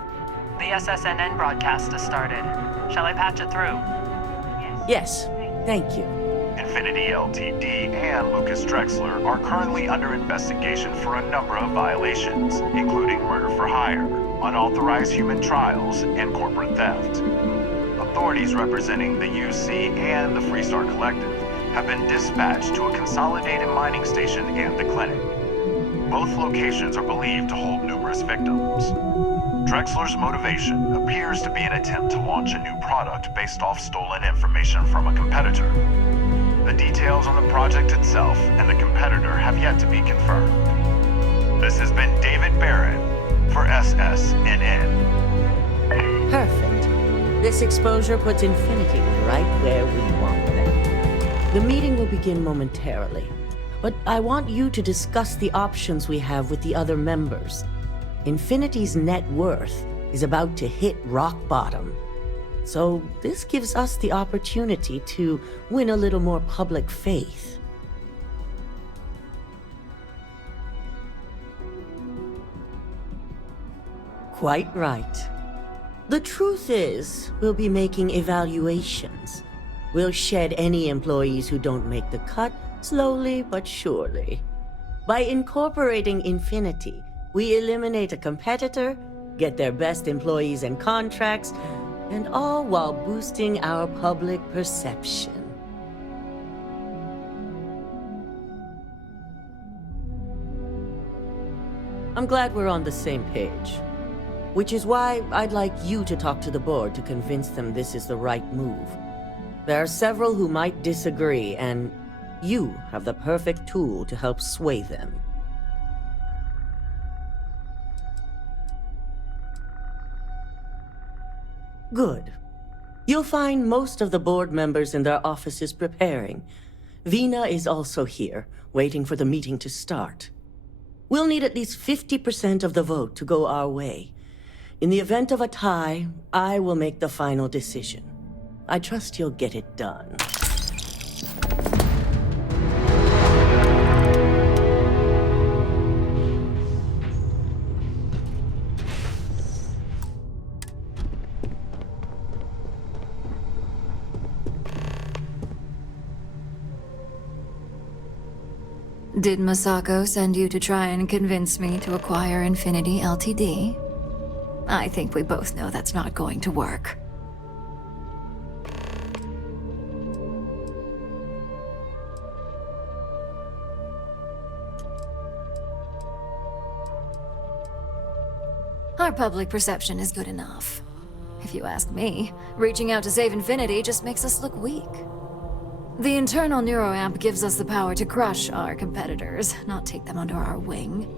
The SSNN broadcast has started. Shall I patch it through? Yes, thank you. Infinity Ltd. and Lucas Drexler are currently under investigation for a number of violations, including murder for hire, unauthorized human trials, and corporate theft. Authorities representing the UC and the Freestar Collective have been dispatched to a consolidated mining station and the clinic. Both locations are believed to hold numerous victims. Drexler's motivation appears to be an attempt to launch a new product based off stolen information from a competitor. The details on the project itself and the competitor have yet to be confirmed. This has been David Barron for SSNN. Perfect. This exposure puts Infinity right where we want them. The meeting will begin momentarily, but I want you to discuss the options we have with the other members. Infinity's net worth is about to hit rock bottom. So this gives us the opportunity to win a little more public faith. Quite right. The truth is, we'll be making evaluations. We'll shed any employees who don't make the cut, slowly but surely. By incorporating Infinity, we eliminate a competitor, get their best employees and contracts, and all while boosting our public perception. I'm glad we're on the same page. Which is why I'd like you to talk to the board to convince them this is the right move. There are several who might disagree, and you have the perfect tool to help sway them. Good. You'll find most of the board members in their offices preparing. Vina is also here, waiting for the meeting to start. We'll need at least 50% of the vote to go our way. In the event of a tie, I will make the final decision. I trust you'll get it done. Did Masako send you to try and convince me to acquire Infinity Ltd? I think we both know that's not going to work. Our public perception is good enough. If you ask me, reaching out to save Infinity just makes us look weak. The internal Neuroamp gives us the power to crush our competitors, not take them under our wing.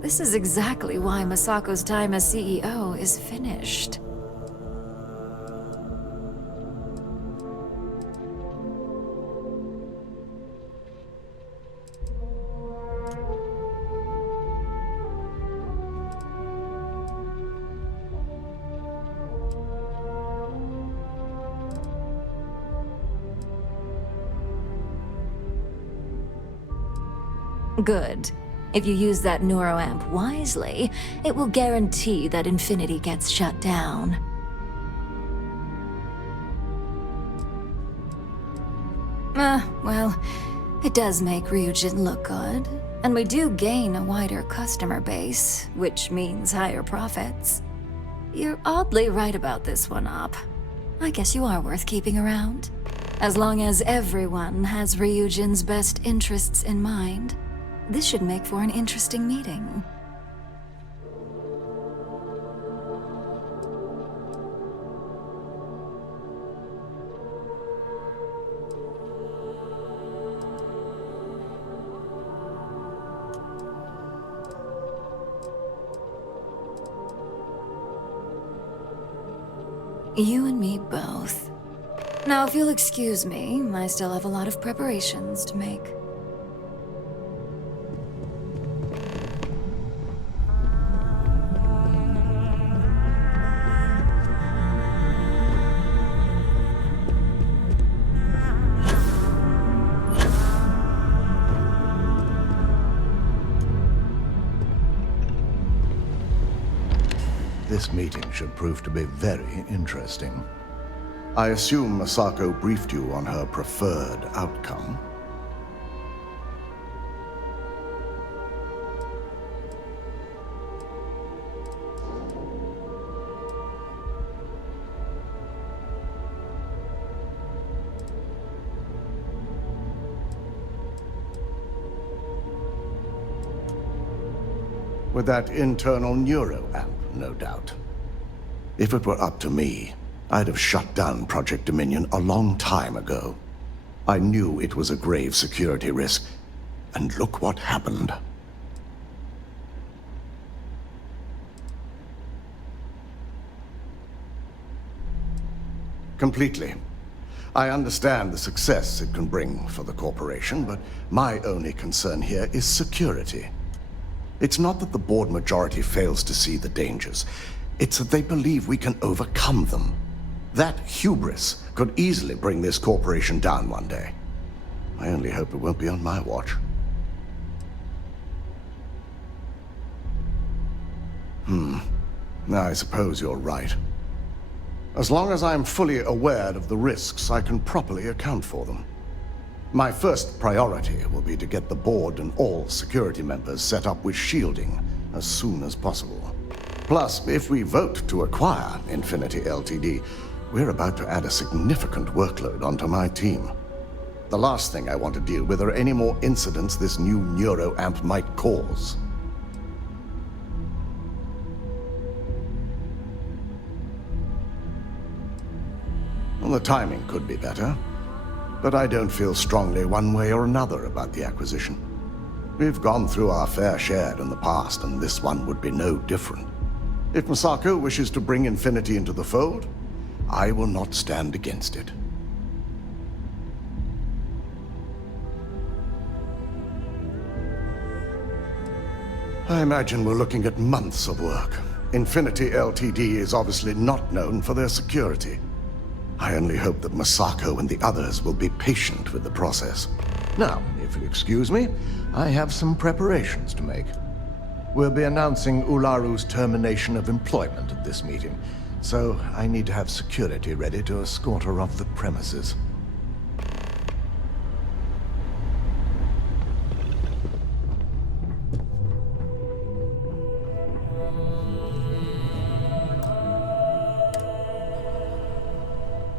This is exactly why Masako's time as CEO is finished. Good. If you use that Neuroamp wisely, it will guarantee that Infinity gets shut down. Well, it does make Ryujin look good, and we do gain a wider customer base, which means higher profits. You're oddly right about this one, Op. I guess you are worth keeping around. As long as everyone has Ryujin's best interests in mind. This should make for an interesting meeting. You and me both. Now, if you'll excuse me, I still have a lot of preparations to make. This meeting should prove to be very interesting. I assume Masako briefed you on her preferred outcome. With that internal Neuroamp, no doubt. If it were up to me, I'd have shut down Project Dominion a long time ago. I knew it was a grave security risk, and look what happened. Completely. I understand the success it can bring for the corporation, but my only concern here is security. It's not that the board majority fails to see the dangers. It's that they believe we can overcome them. That hubris could easily bring this corporation down one day. I only hope it won't be on my watch. I suppose you're right. As long as I'm fully aware of the risks, I can properly account for them. My first priority will be to get the board and all security members set up with shielding as soon as possible. Plus, if we vote to acquire Infinity Ltd., we're about to add a significant workload onto my team. The last thing I want to deal with are any more incidents this new Neuroamp might cause. Well, the timing could be better, but I don't feel strongly one way or another about the acquisition. We've gone through our fair share in the past, and this one would be no different. If Masako wishes to bring Infinity into the fold, I will not stand against it. I imagine we're looking at months of work. Infinity Ltd. is obviously not known for their security. I only hope that Masako and the others will be patient with the process. Now, if you excuse me, I have some preparations to make. We'll be announcing Ularu's termination of employment at this meeting, so I need to have security ready to escort her off the premises.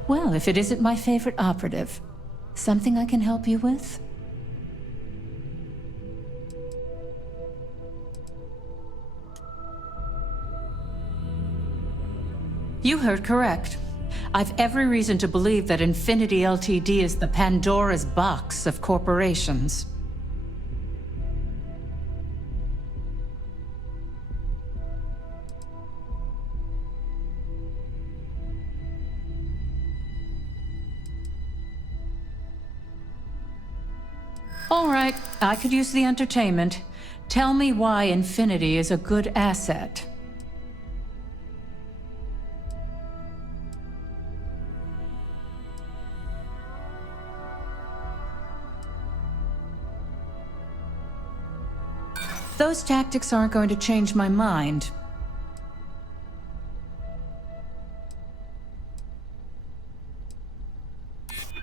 Well, if it isn't my favorite operative, something I can help you with? You heard correct. I've every reason to believe that Infinity Ltd. Is the Pandora's box of corporations. All right, I could use the entertainment. Tell me why Infinity is a good asset. Those tactics aren't going to change my mind.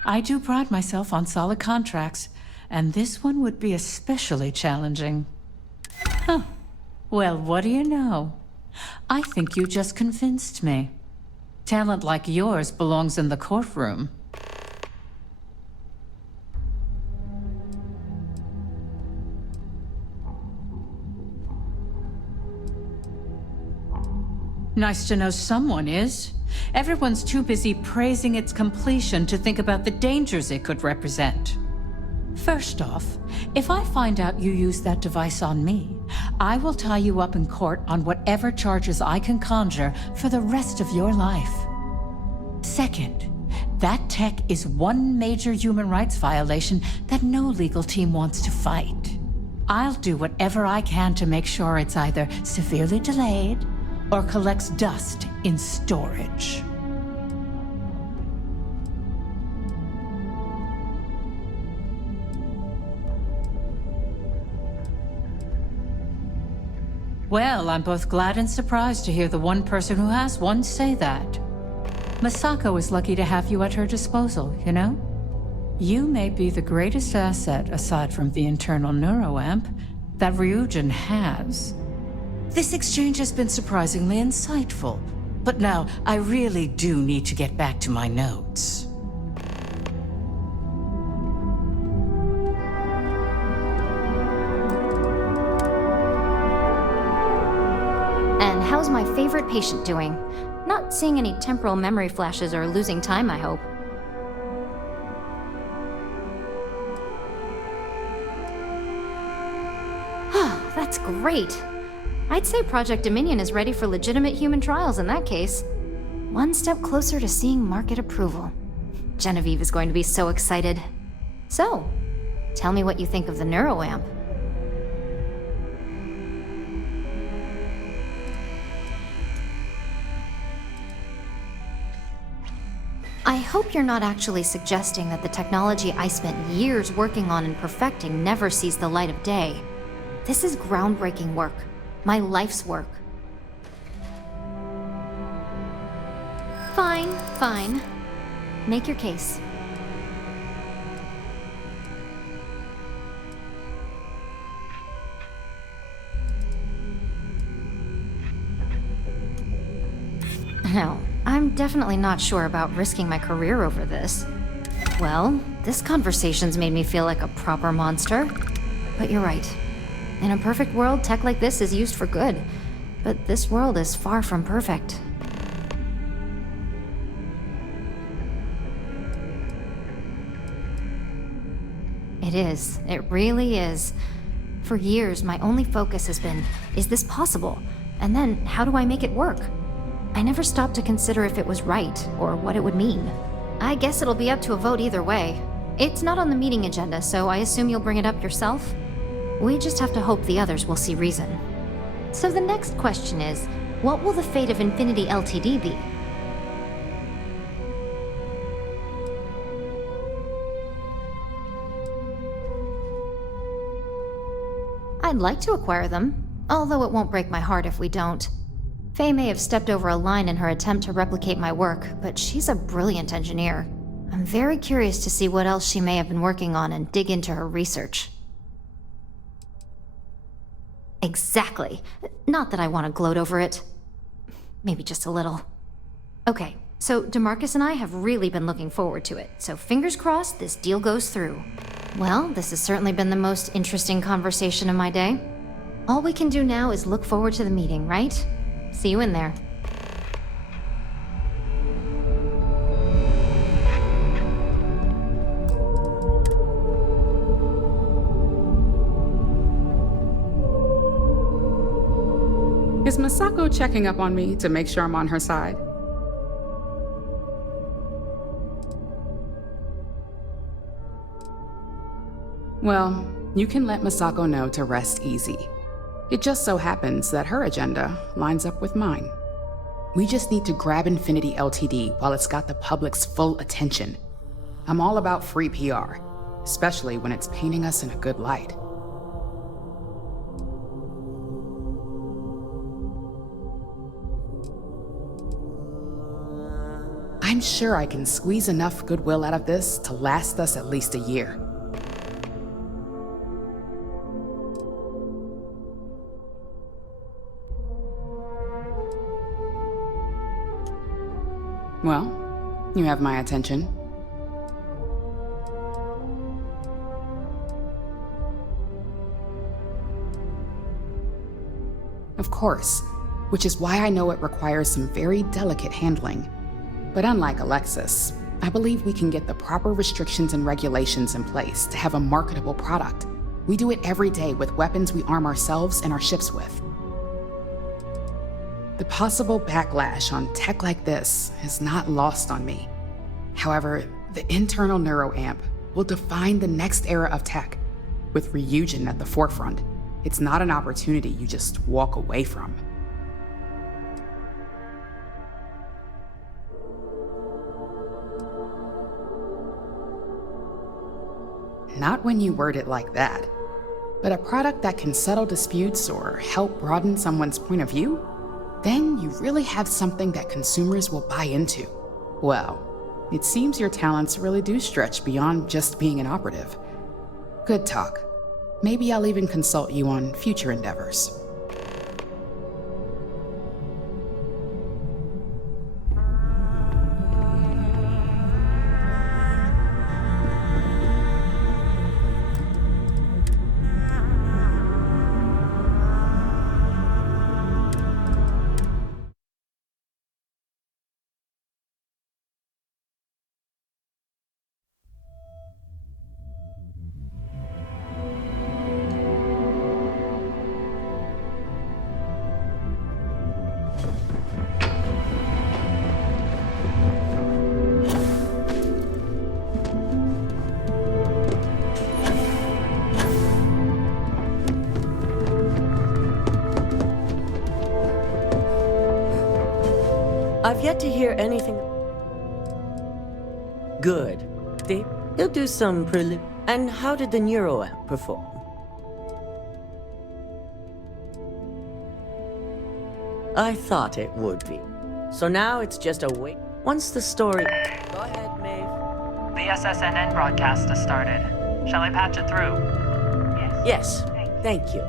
I do pride myself on solid contracts, and this one would be especially challenging. Huh. Well, what do you know? I think you just convinced me. Talent like yours belongs in the courtroom. Nice to know someone is. Everyone's too busy praising its completion to think about the dangers it could represent. First off, if I find out you used that device on me, I will tie you up in court on whatever charges I can conjure for the rest of your life. Second, that tech is one major human rights violation that no legal team wants to fight. I'll do whatever I can to make sure it's either severely delayed or collects dust in storage. Well, I'm both glad and surprised to hear the one person who has one say that. Masako is lucky to have you at her disposal, you know? You may be the greatest asset, aside from the internal Neuroamp, that Ryujin has. This exchange has been surprisingly insightful, but now I really do need to get back to my notes. And how's my favorite patient doing? Not seeing any temporal memory flashes or losing time, I hope. That's great. I'd say Project Dominion is ready for legitimate human trials in that case. One step closer to seeing market approval. Genevieve is going to be so excited. So, tell me what you think of the Neuroamp. I hope you're not actually suggesting that the technology I spent years working on and perfecting never sees the light of day. This is groundbreaking work. My life's work. Fine, fine. Make your case. No, I'm definitely not sure about risking my career over this. Well, this conversation's made me feel like a proper monster. But you're right. In a perfect world, tech like this is used for good. But this world is far from perfect. It is. It really is. For years, my only focus has been, is this possible? And then, how do I make it work? I never stopped to consider if it was right, or what it would mean. I guess it'll be up to a vote either way. It's not on the meeting agenda, so I assume you'll bring it up yourself? We just have to hope the others will see reason. So the next question is, what will the fate of Infinity Ltd be? I'd like to acquire them, although it won't break my heart if we don't. Faye may have stepped over a line in her attempt to replicate my work, but she's a brilliant engineer. I'm very curious to see what else she may have been working on and dig into her research. Exactly. Not that I want to gloat over it. Maybe just a little. Okay, so DeMarcus and I have really been looking forward to it, so fingers crossed this deal goes through. Well, this has certainly been the most interesting conversation of my day. All we can do now is look forward to the meeting, right? See you in there. Is Masako checking up on me to make sure I'm on her side? Well, you can let Masako know to rest easy. It just so happens that her agenda lines up with mine. We just need to grab Infinity Ltd while it's got the public's full attention. I'm all about free PR, especially when it's painting us in a good light. I'm sure I can squeeze enough goodwill out of this to last us at least a year. Well, you have my attention. Of course, which is why I know it requires some very delicate handling. But unlike Alexis, I believe we can get the proper restrictions and regulations in place to have a marketable product. We do it every day with weapons we arm ourselves and our ships with. The possible backlash on tech like this is not lost on me. However, the internal Neuroamp will define the next era of tech, with Ryujin at the forefront. It's not an opportunity you just walk away from. Not when you word it like that. But a product that can settle disputes or help broaden someone's point of view? Then you really have something that consumers will buy into. Well, it seems your talents really do stretch beyond just being an operative. Good talk. Maybe I'll even consult you on future endeavors. I've yet to hear anything. Good. He'll do some prelim. And how did the Neuroamp perform? I thought it would be. So now it's just a wait. Once the story. Go ahead, Maeve. The SSNN broadcast has started. Shall I patch it through? Yes. Thank you.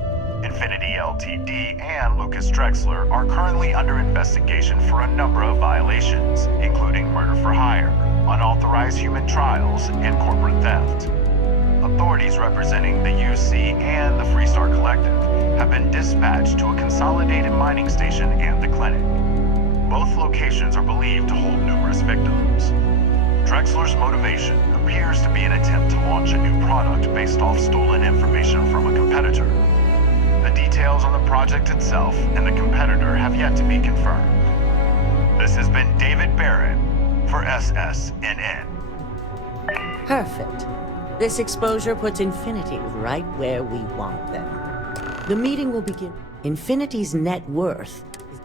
Infinity Ltd. And Lucas Drexler are currently under investigation for a number of violations, including murder for hire, unauthorized human trials, and corporate theft. Authorities representing the UC and the Freestar Collective have been dispatched to a consolidated mining station and the clinic. Both locations are believed to hold numerous victims. Drexler's motivation appears to be an attempt to launch a new product based off stolen information from a competitor. The details on the project itself and the competitor have yet to be confirmed. This has been David Barron for SSNN. Perfect. This exposure puts Infinity right where we want them. The meeting will begin. Infinity's net worth is...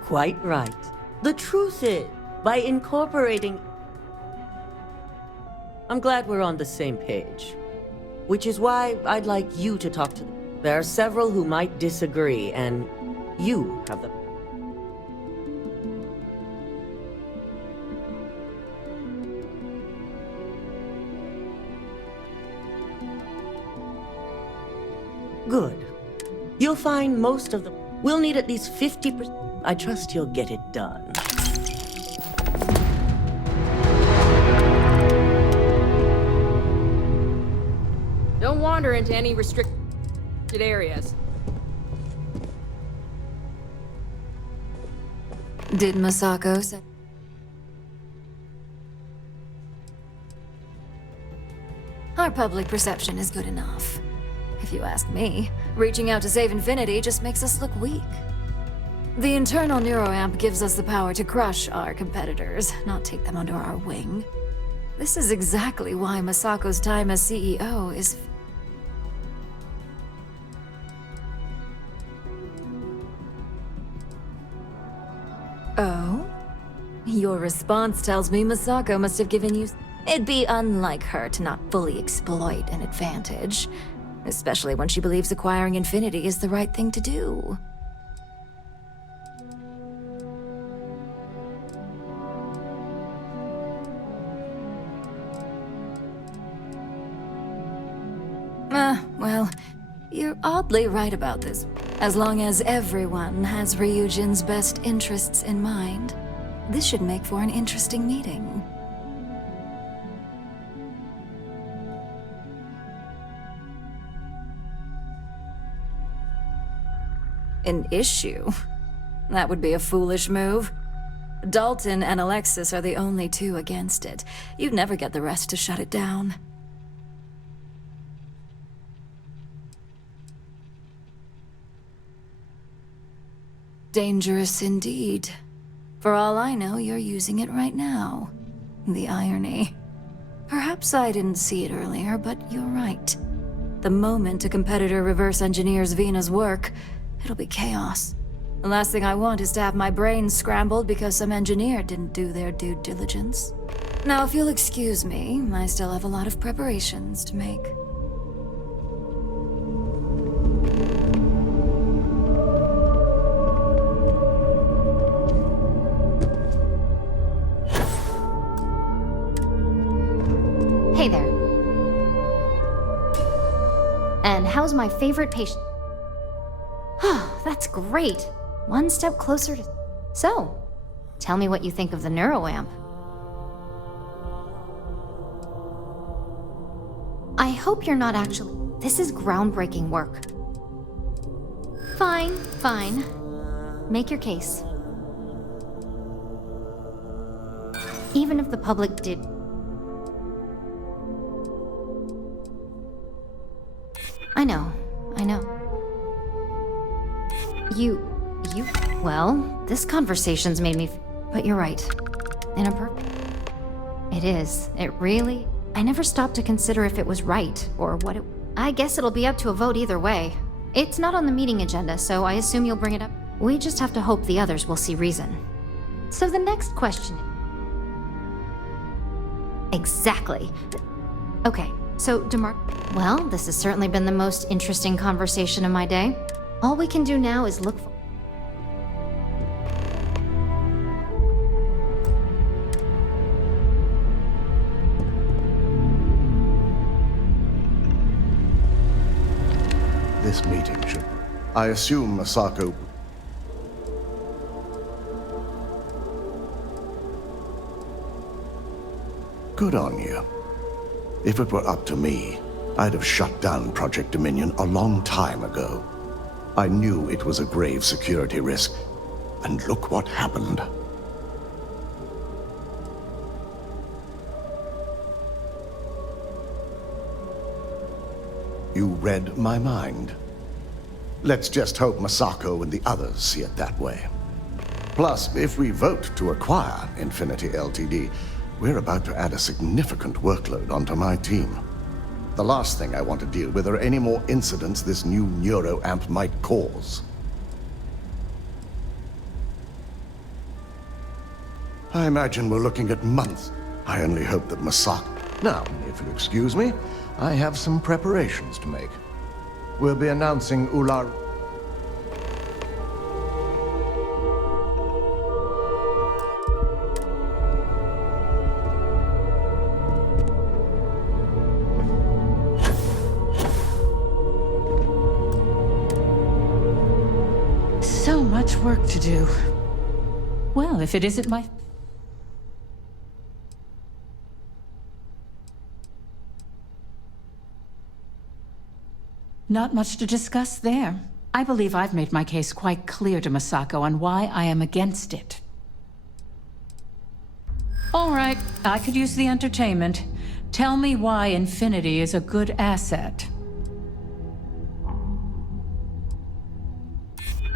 Quite right. The truth is, by incorporating... I'm glad we're on the same page. Which is why I'd like you to talk to them. There are several who might disagree, and you have the... Good. You'll find most of them. We'll need at least 50%. I trust you'll get it done. Don't wander into any restricted areas. Did Masako say? Our public perception is good enough. If you ask me, reaching out to save Infinity just makes us look weak. The internal Neuroamp gives us the power to crush our competitors, not take them under our wing. This is exactly why Masako's time as CEO is... Oh? Your response tells me Masako must have given you... It'd be unlike her to not fully exploit an advantage, especially when she believes acquiring Infinity is the right thing to do. Well, you're oddly right about this. As long as everyone has Ryujin's best interests in mind, this should make for an interesting meeting. An issue? That would be a foolish move. Dalton and Alexis are the only two against it. You'd never get the rest to shut it down. Dangerous indeed. For all I know, you're using it right now. The irony. Perhaps I didn't see it earlier, but you're right. The moment a competitor reverse engineers Vina's work, it'll be chaos. The last thing I want is to have my brain scrambled because some engineer didn't do their due diligence. Now, if you'll excuse me, I still have a lot of preparations to make. And how's my favorite patient? That's great. One step closer to... So, tell me what you think of the Neuroamp. I hope you're not actually... This is groundbreaking work. Fine, fine. Make your case. Even if the public did... I know. Well, this conversation's made me... But you're right. It is. It really... I never stopped to consider if it was right, or what it... I guess it'll be up to a vote either way. It's not on the meeting agenda, so I assume you'll bring it up. We just have to hope the others will see reason. So the next question... Exactly. Okay, so DeMar... Well, this has certainly been the most interesting conversation of my day. All we can do now is look for... This meeting should... I assume Masako... Good on you. If it were up to me, I'd have shut down Project Dominion a long time ago. I knew it was a grave security risk, and look what happened. You read my mind. Let's just hope Masako and the others see it that way. Plus, if we vote to acquire Infinity Ltd., we're about to add a significant workload onto my team. The last thing I want to deal with are any more incidents this new Neuroamp might cause. I imagine we're looking at months. I only hope that Masako... Now, if you'll excuse me, I have some preparations to make. We'll be announcing Ularu... So much work to do. Well, if it isn't my... Not much to discuss there. I believe I've made my case quite clear to Masako on why I am against it. All right, I could use the entertainment. Tell me why Infinity is a good asset.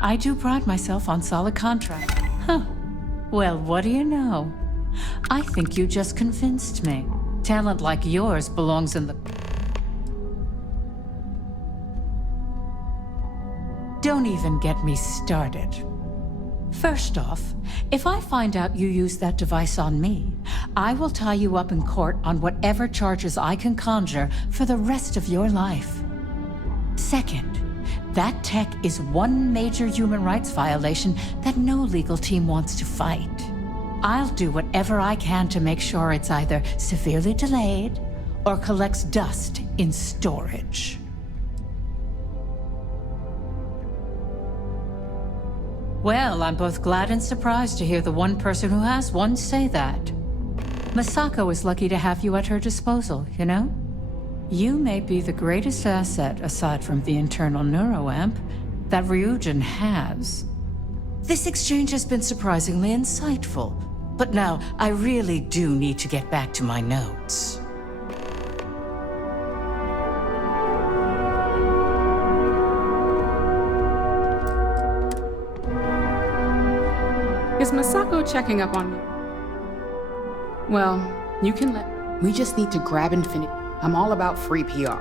I do pride myself on solid contract. Huh. Well, what do you know? I think you just convinced me. Talent like yours belongs in the... Don't even get me started. First off, if I find out you used that device on me, I will tie you up in court on whatever charges I can conjure for the rest of your life. Second, that tech is one major human rights violation that no legal team wants to fight. I'll do whatever I can to make sure it's either severely delayed or collects dust in storage. Well, I'm both glad and surprised to hear the one person who has one say that. Masako is lucky to have you at her disposal, you know? You may be the greatest asset, aside from the internal Neuroamp, that Ryujin has. This exchange has been surprisingly insightful, but now I really do need to get back to my notes. Is Masako checking up on me? Well, you can let... We just need to grab Infinity. I'm all about free PR.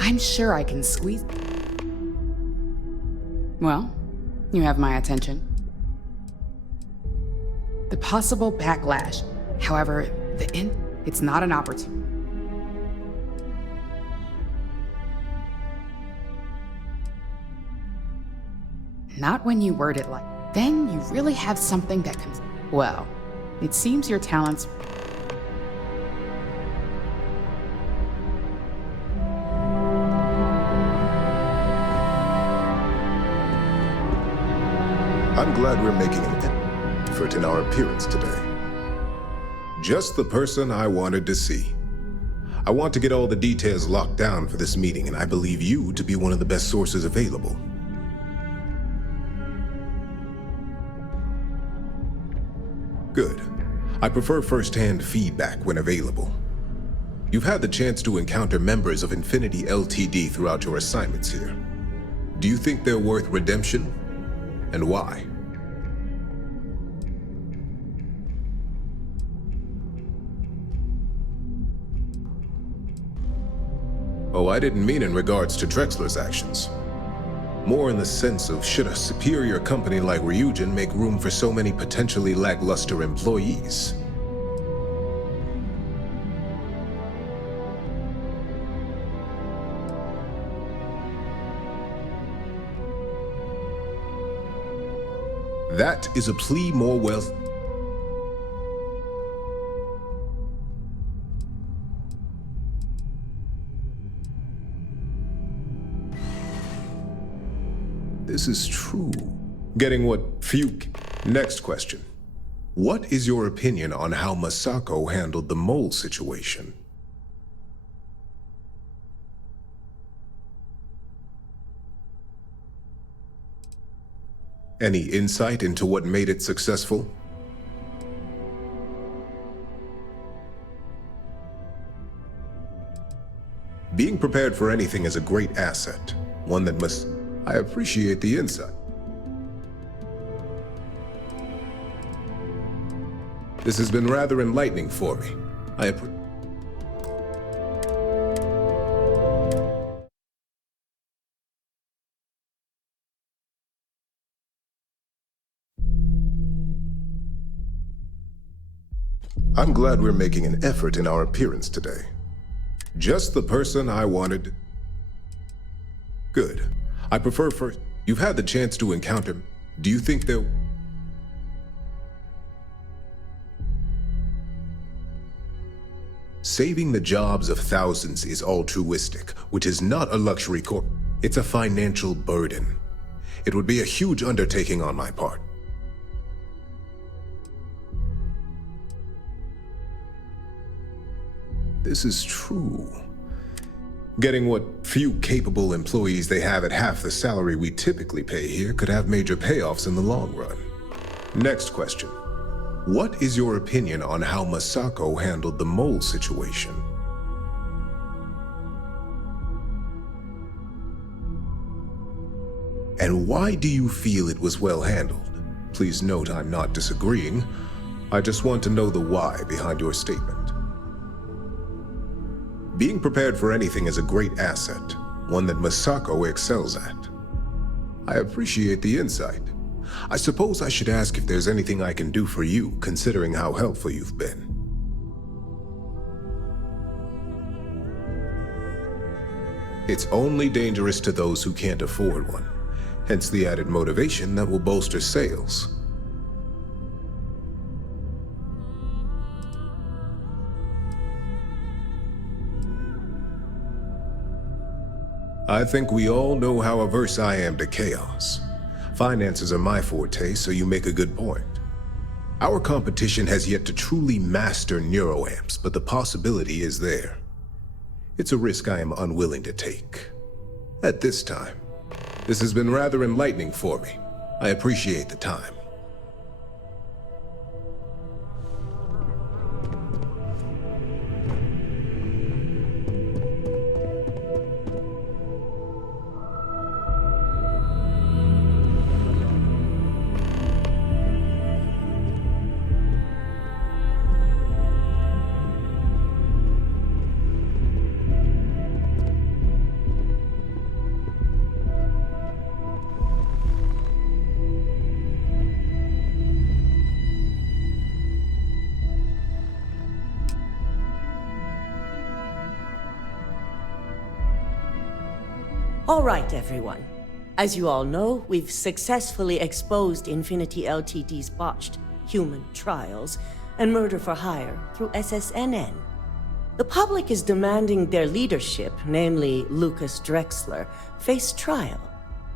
I'm sure I can squeeze... Well, you have my attention. The possible backlash. However, it's not an opportunity. Not when you word it like... Then you really have something that can... Well, it seems your talents... I'm glad we're making an effort in our appearance today. Just the person I wanted to see. I want to get all the details locked down for this meeting, and I believe you to be one of the best sources available. Good. I prefer first-hand feedback when available. You've had the chance to encounter members of Infinity LTD throughout your assignments here. Do you think they're worth redemption? And why? Oh, I didn't mean in regards to Drexler's actions. More in the sense of, should a superior company like Ryujin make room for so many potentially lackluster employees? That is a plea more well... This is true. Getting what few... Next question. What is your opinion on how Masako handled the mole situation? Any insight into what made it successful? Being prepared for anything is a great asset, one that must... I appreciate the insight. This has been rather enlightening for me. I'm glad we're making an effort in our appearance today. Just the person I wanted. Good. I prefer first. You've had the chance to encounter. Do you think they'll... Saving the jobs of thousands is altruistic, which is not a luxury corp. It's a financial burden. It would be a huge undertaking on my part. This is true. Getting what few capable employees they have at half the salary we typically pay here could have major payoffs in the long run. Next question. What is your opinion on how Masako handled the mole situation? And why do you feel it was well handled? Please note I'm not disagreeing. I just want to know the why behind your statement. Being prepared for anything is a great asset, one that Masako excels at. I appreciate the insight. I suppose I should ask if there's anything I can do for you, considering how helpful you've been. It's only dangerous to those who can't afford one, hence the added motivation that will bolster sales. I think we all know how averse I am to chaos. Finances are my forte, so you make a good point. Our competition has yet to truly master neuroamps, but the possibility is there. It's a risk I am unwilling to take. At this time, this has been rather enlightening for me. I appreciate the time. All right, everyone. As you all know, we've successfully exposed Infinity LTD's botched human trials and murder for hire through SSNN. The public is demanding their leadership, namely Lucas Drexler, face trial,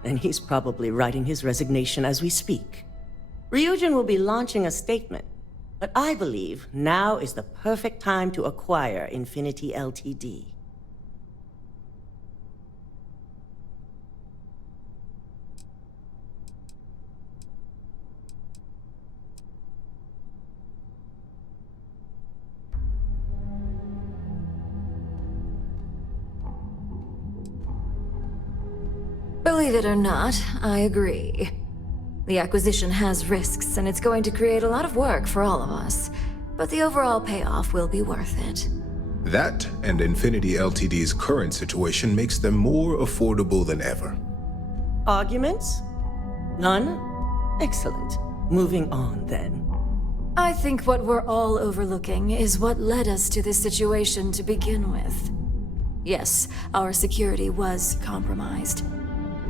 and he's probably writing his resignation as we speak. Ryujin will be launching a statement, but I believe now is the perfect time to acquire Infinity Ltd. Believe it or not, I agree. The acquisition has risks, and it's going to create a lot of work for all of us. But the overall payoff will be worth it. That and Infinity Ltd's current situation makes them more affordable than ever. Arguments? None? Excellent. Moving on, then. I think what we're all overlooking is what led us to this situation to begin with. Yes, our security was compromised.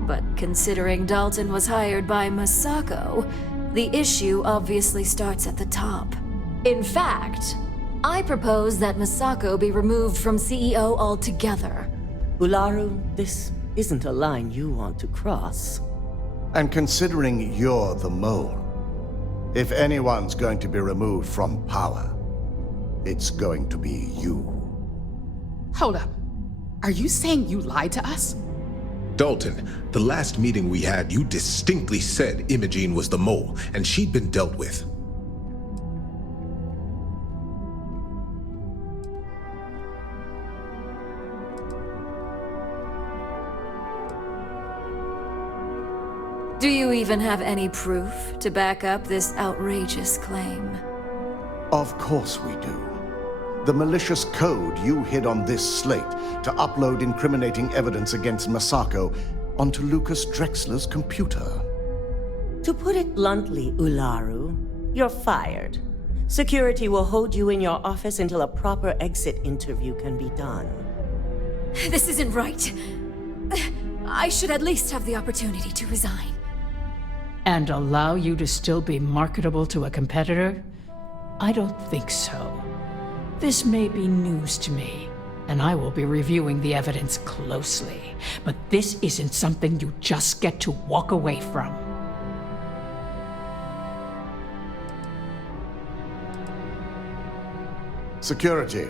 But considering Dalton was hired by Masako, the issue obviously starts at the top. In fact, I propose that Masako be removed from CEO altogether. Ularu, this isn't a line you want to cross. And considering you're the mole, if anyone's going to be removed from power, it's going to be you. Hold up. Are you saying you lied to us? Dalton, the last meeting we had, you distinctly said Imogene was the mole, and she'd been dealt with. Do you even have any proof to back up this outrageous claim? Of course we do. The malicious code you hid on this slate to upload incriminating evidence against Masako onto Lucas Drexler's computer. To put it bluntly, Ularu, you're fired. Security will hold you in your office until a proper exit interview can be done. This isn't right. I should at least have the opportunity to resign. And allow you to still be marketable to a competitor? I don't think so. This may be news to me, and I will be reviewing the evidence closely. But this isn't something you just get to walk away from. Security,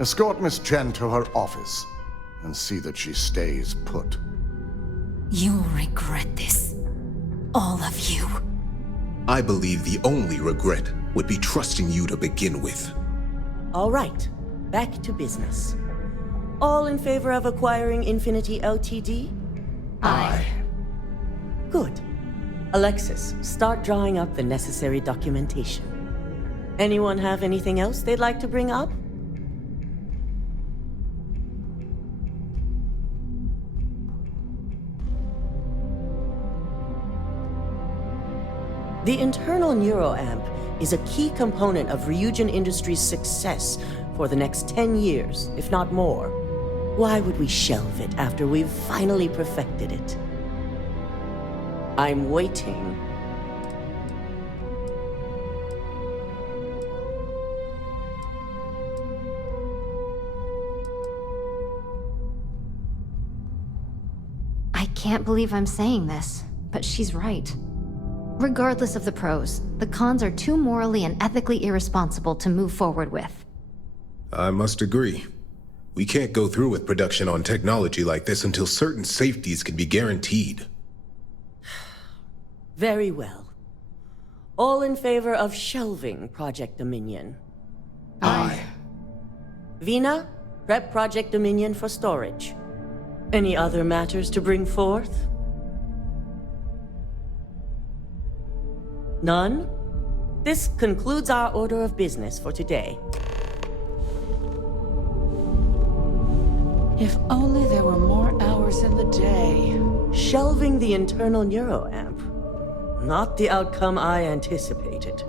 escort Miss Chen to her office and see that she stays put. You'll regret this. All of you. I believe the only regret would be trusting you to begin with. All right, back to business. All in favor of acquiring Infinity Ltd? Aye. Good. Alexis, start drawing up the necessary documentation. Anyone have anything else they'd like to bring up? The internal Neuroamp is a key component of Ryujin Industries' success for the next 10 years, if not more. Why would we shelve it after we've finally perfected it? I'm waiting. I can't believe I'm saying this, but she's right. Regardless of the pros, the cons are too morally and ethically irresponsible to move forward with. I must agree. We can't go through with production on technology like this until certain safeties can be guaranteed. Very well. All in favor of shelving Project Dominion? Aye. Vina, prep Project Dominion for storage. Any other matters to bring forth? None? This concludes our order of business for today. If only there were more hours in the day. Shelving the internal Neuroamp. Not the outcome I anticipated.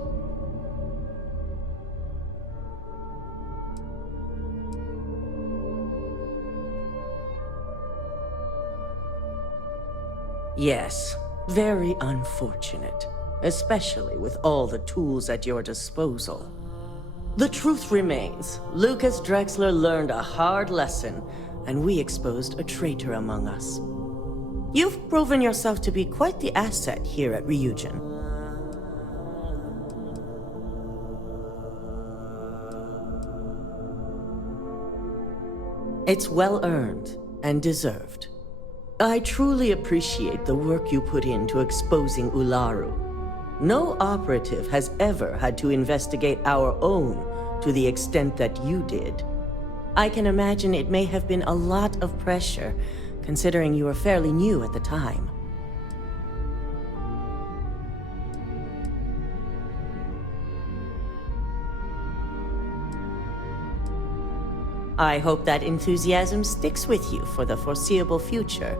Yes, very unfortunate. Especially with all the tools at your disposal. The truth remains, Lucas Drexler learned a hard lesson, and we exposed a traitor among us. You've proven yourself to be quite the asset here at Ryujin. It's well earned and deserved. I truly appreciate the work you put into exposing Ularu. No operative has ever had to investigate our own to the extent that you did. I can imagine it may have been a lot of pressure, considering you were fairly new at the time. I hope that enthusiasm sticks with you for the foreseeable future.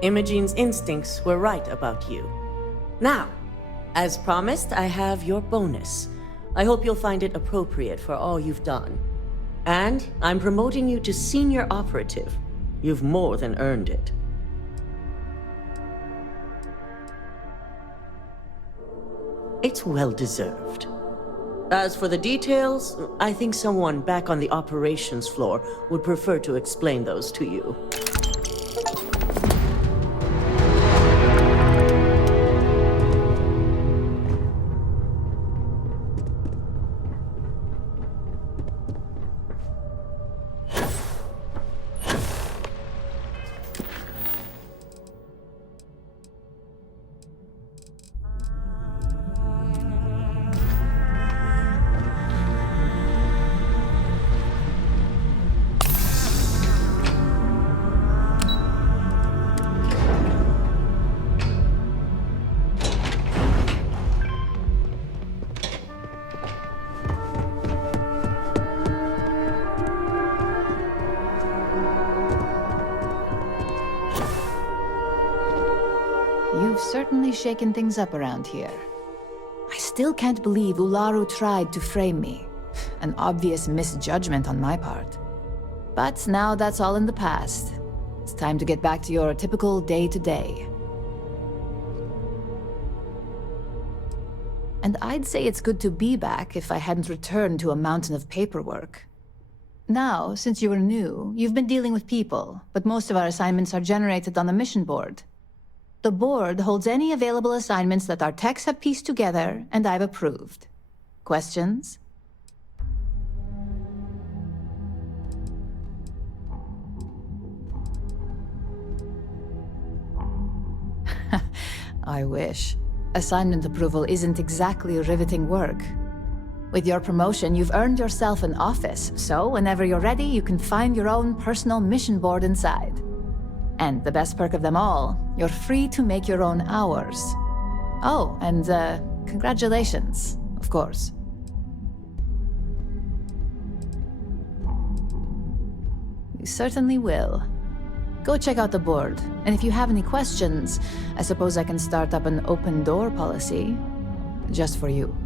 Imogene's instincts were right about you. Now, as promised, I have your bonus. I hope you'll find it appropriate for all you've done. And I'm promoting you to senior operative. You've more than earned it. It's well deserved. As for the details, I think someone back on the operations floor would prefer to explain those to you. You've certainly shaken things up around here. I still can't believe Ularu tried to frame me. An obvious misjudgment on my part. But now that's all in the past. It's time to get back to your typical day-to-day. And I'd say it's good to be back if I hadn't returned to a mountain of paperwork. Now, since you were new, you've been dealing with people, but most of our assignments are generated on the mission board. The board holds any available assignments that our techs have pieced together, and I've approved. Questions? I wish. Assignment approval isn't exactly riveting work. With your promotion, you've earned yourself an office, so whenever you're ready, you can find your own personal mission board inside. And the best perk of them all, you're free to make your own hours. Oh, and congratulations, of course. You certainly will. Go check out the board, and if you have any questions, I suppose I can start up an open door policy, just for you.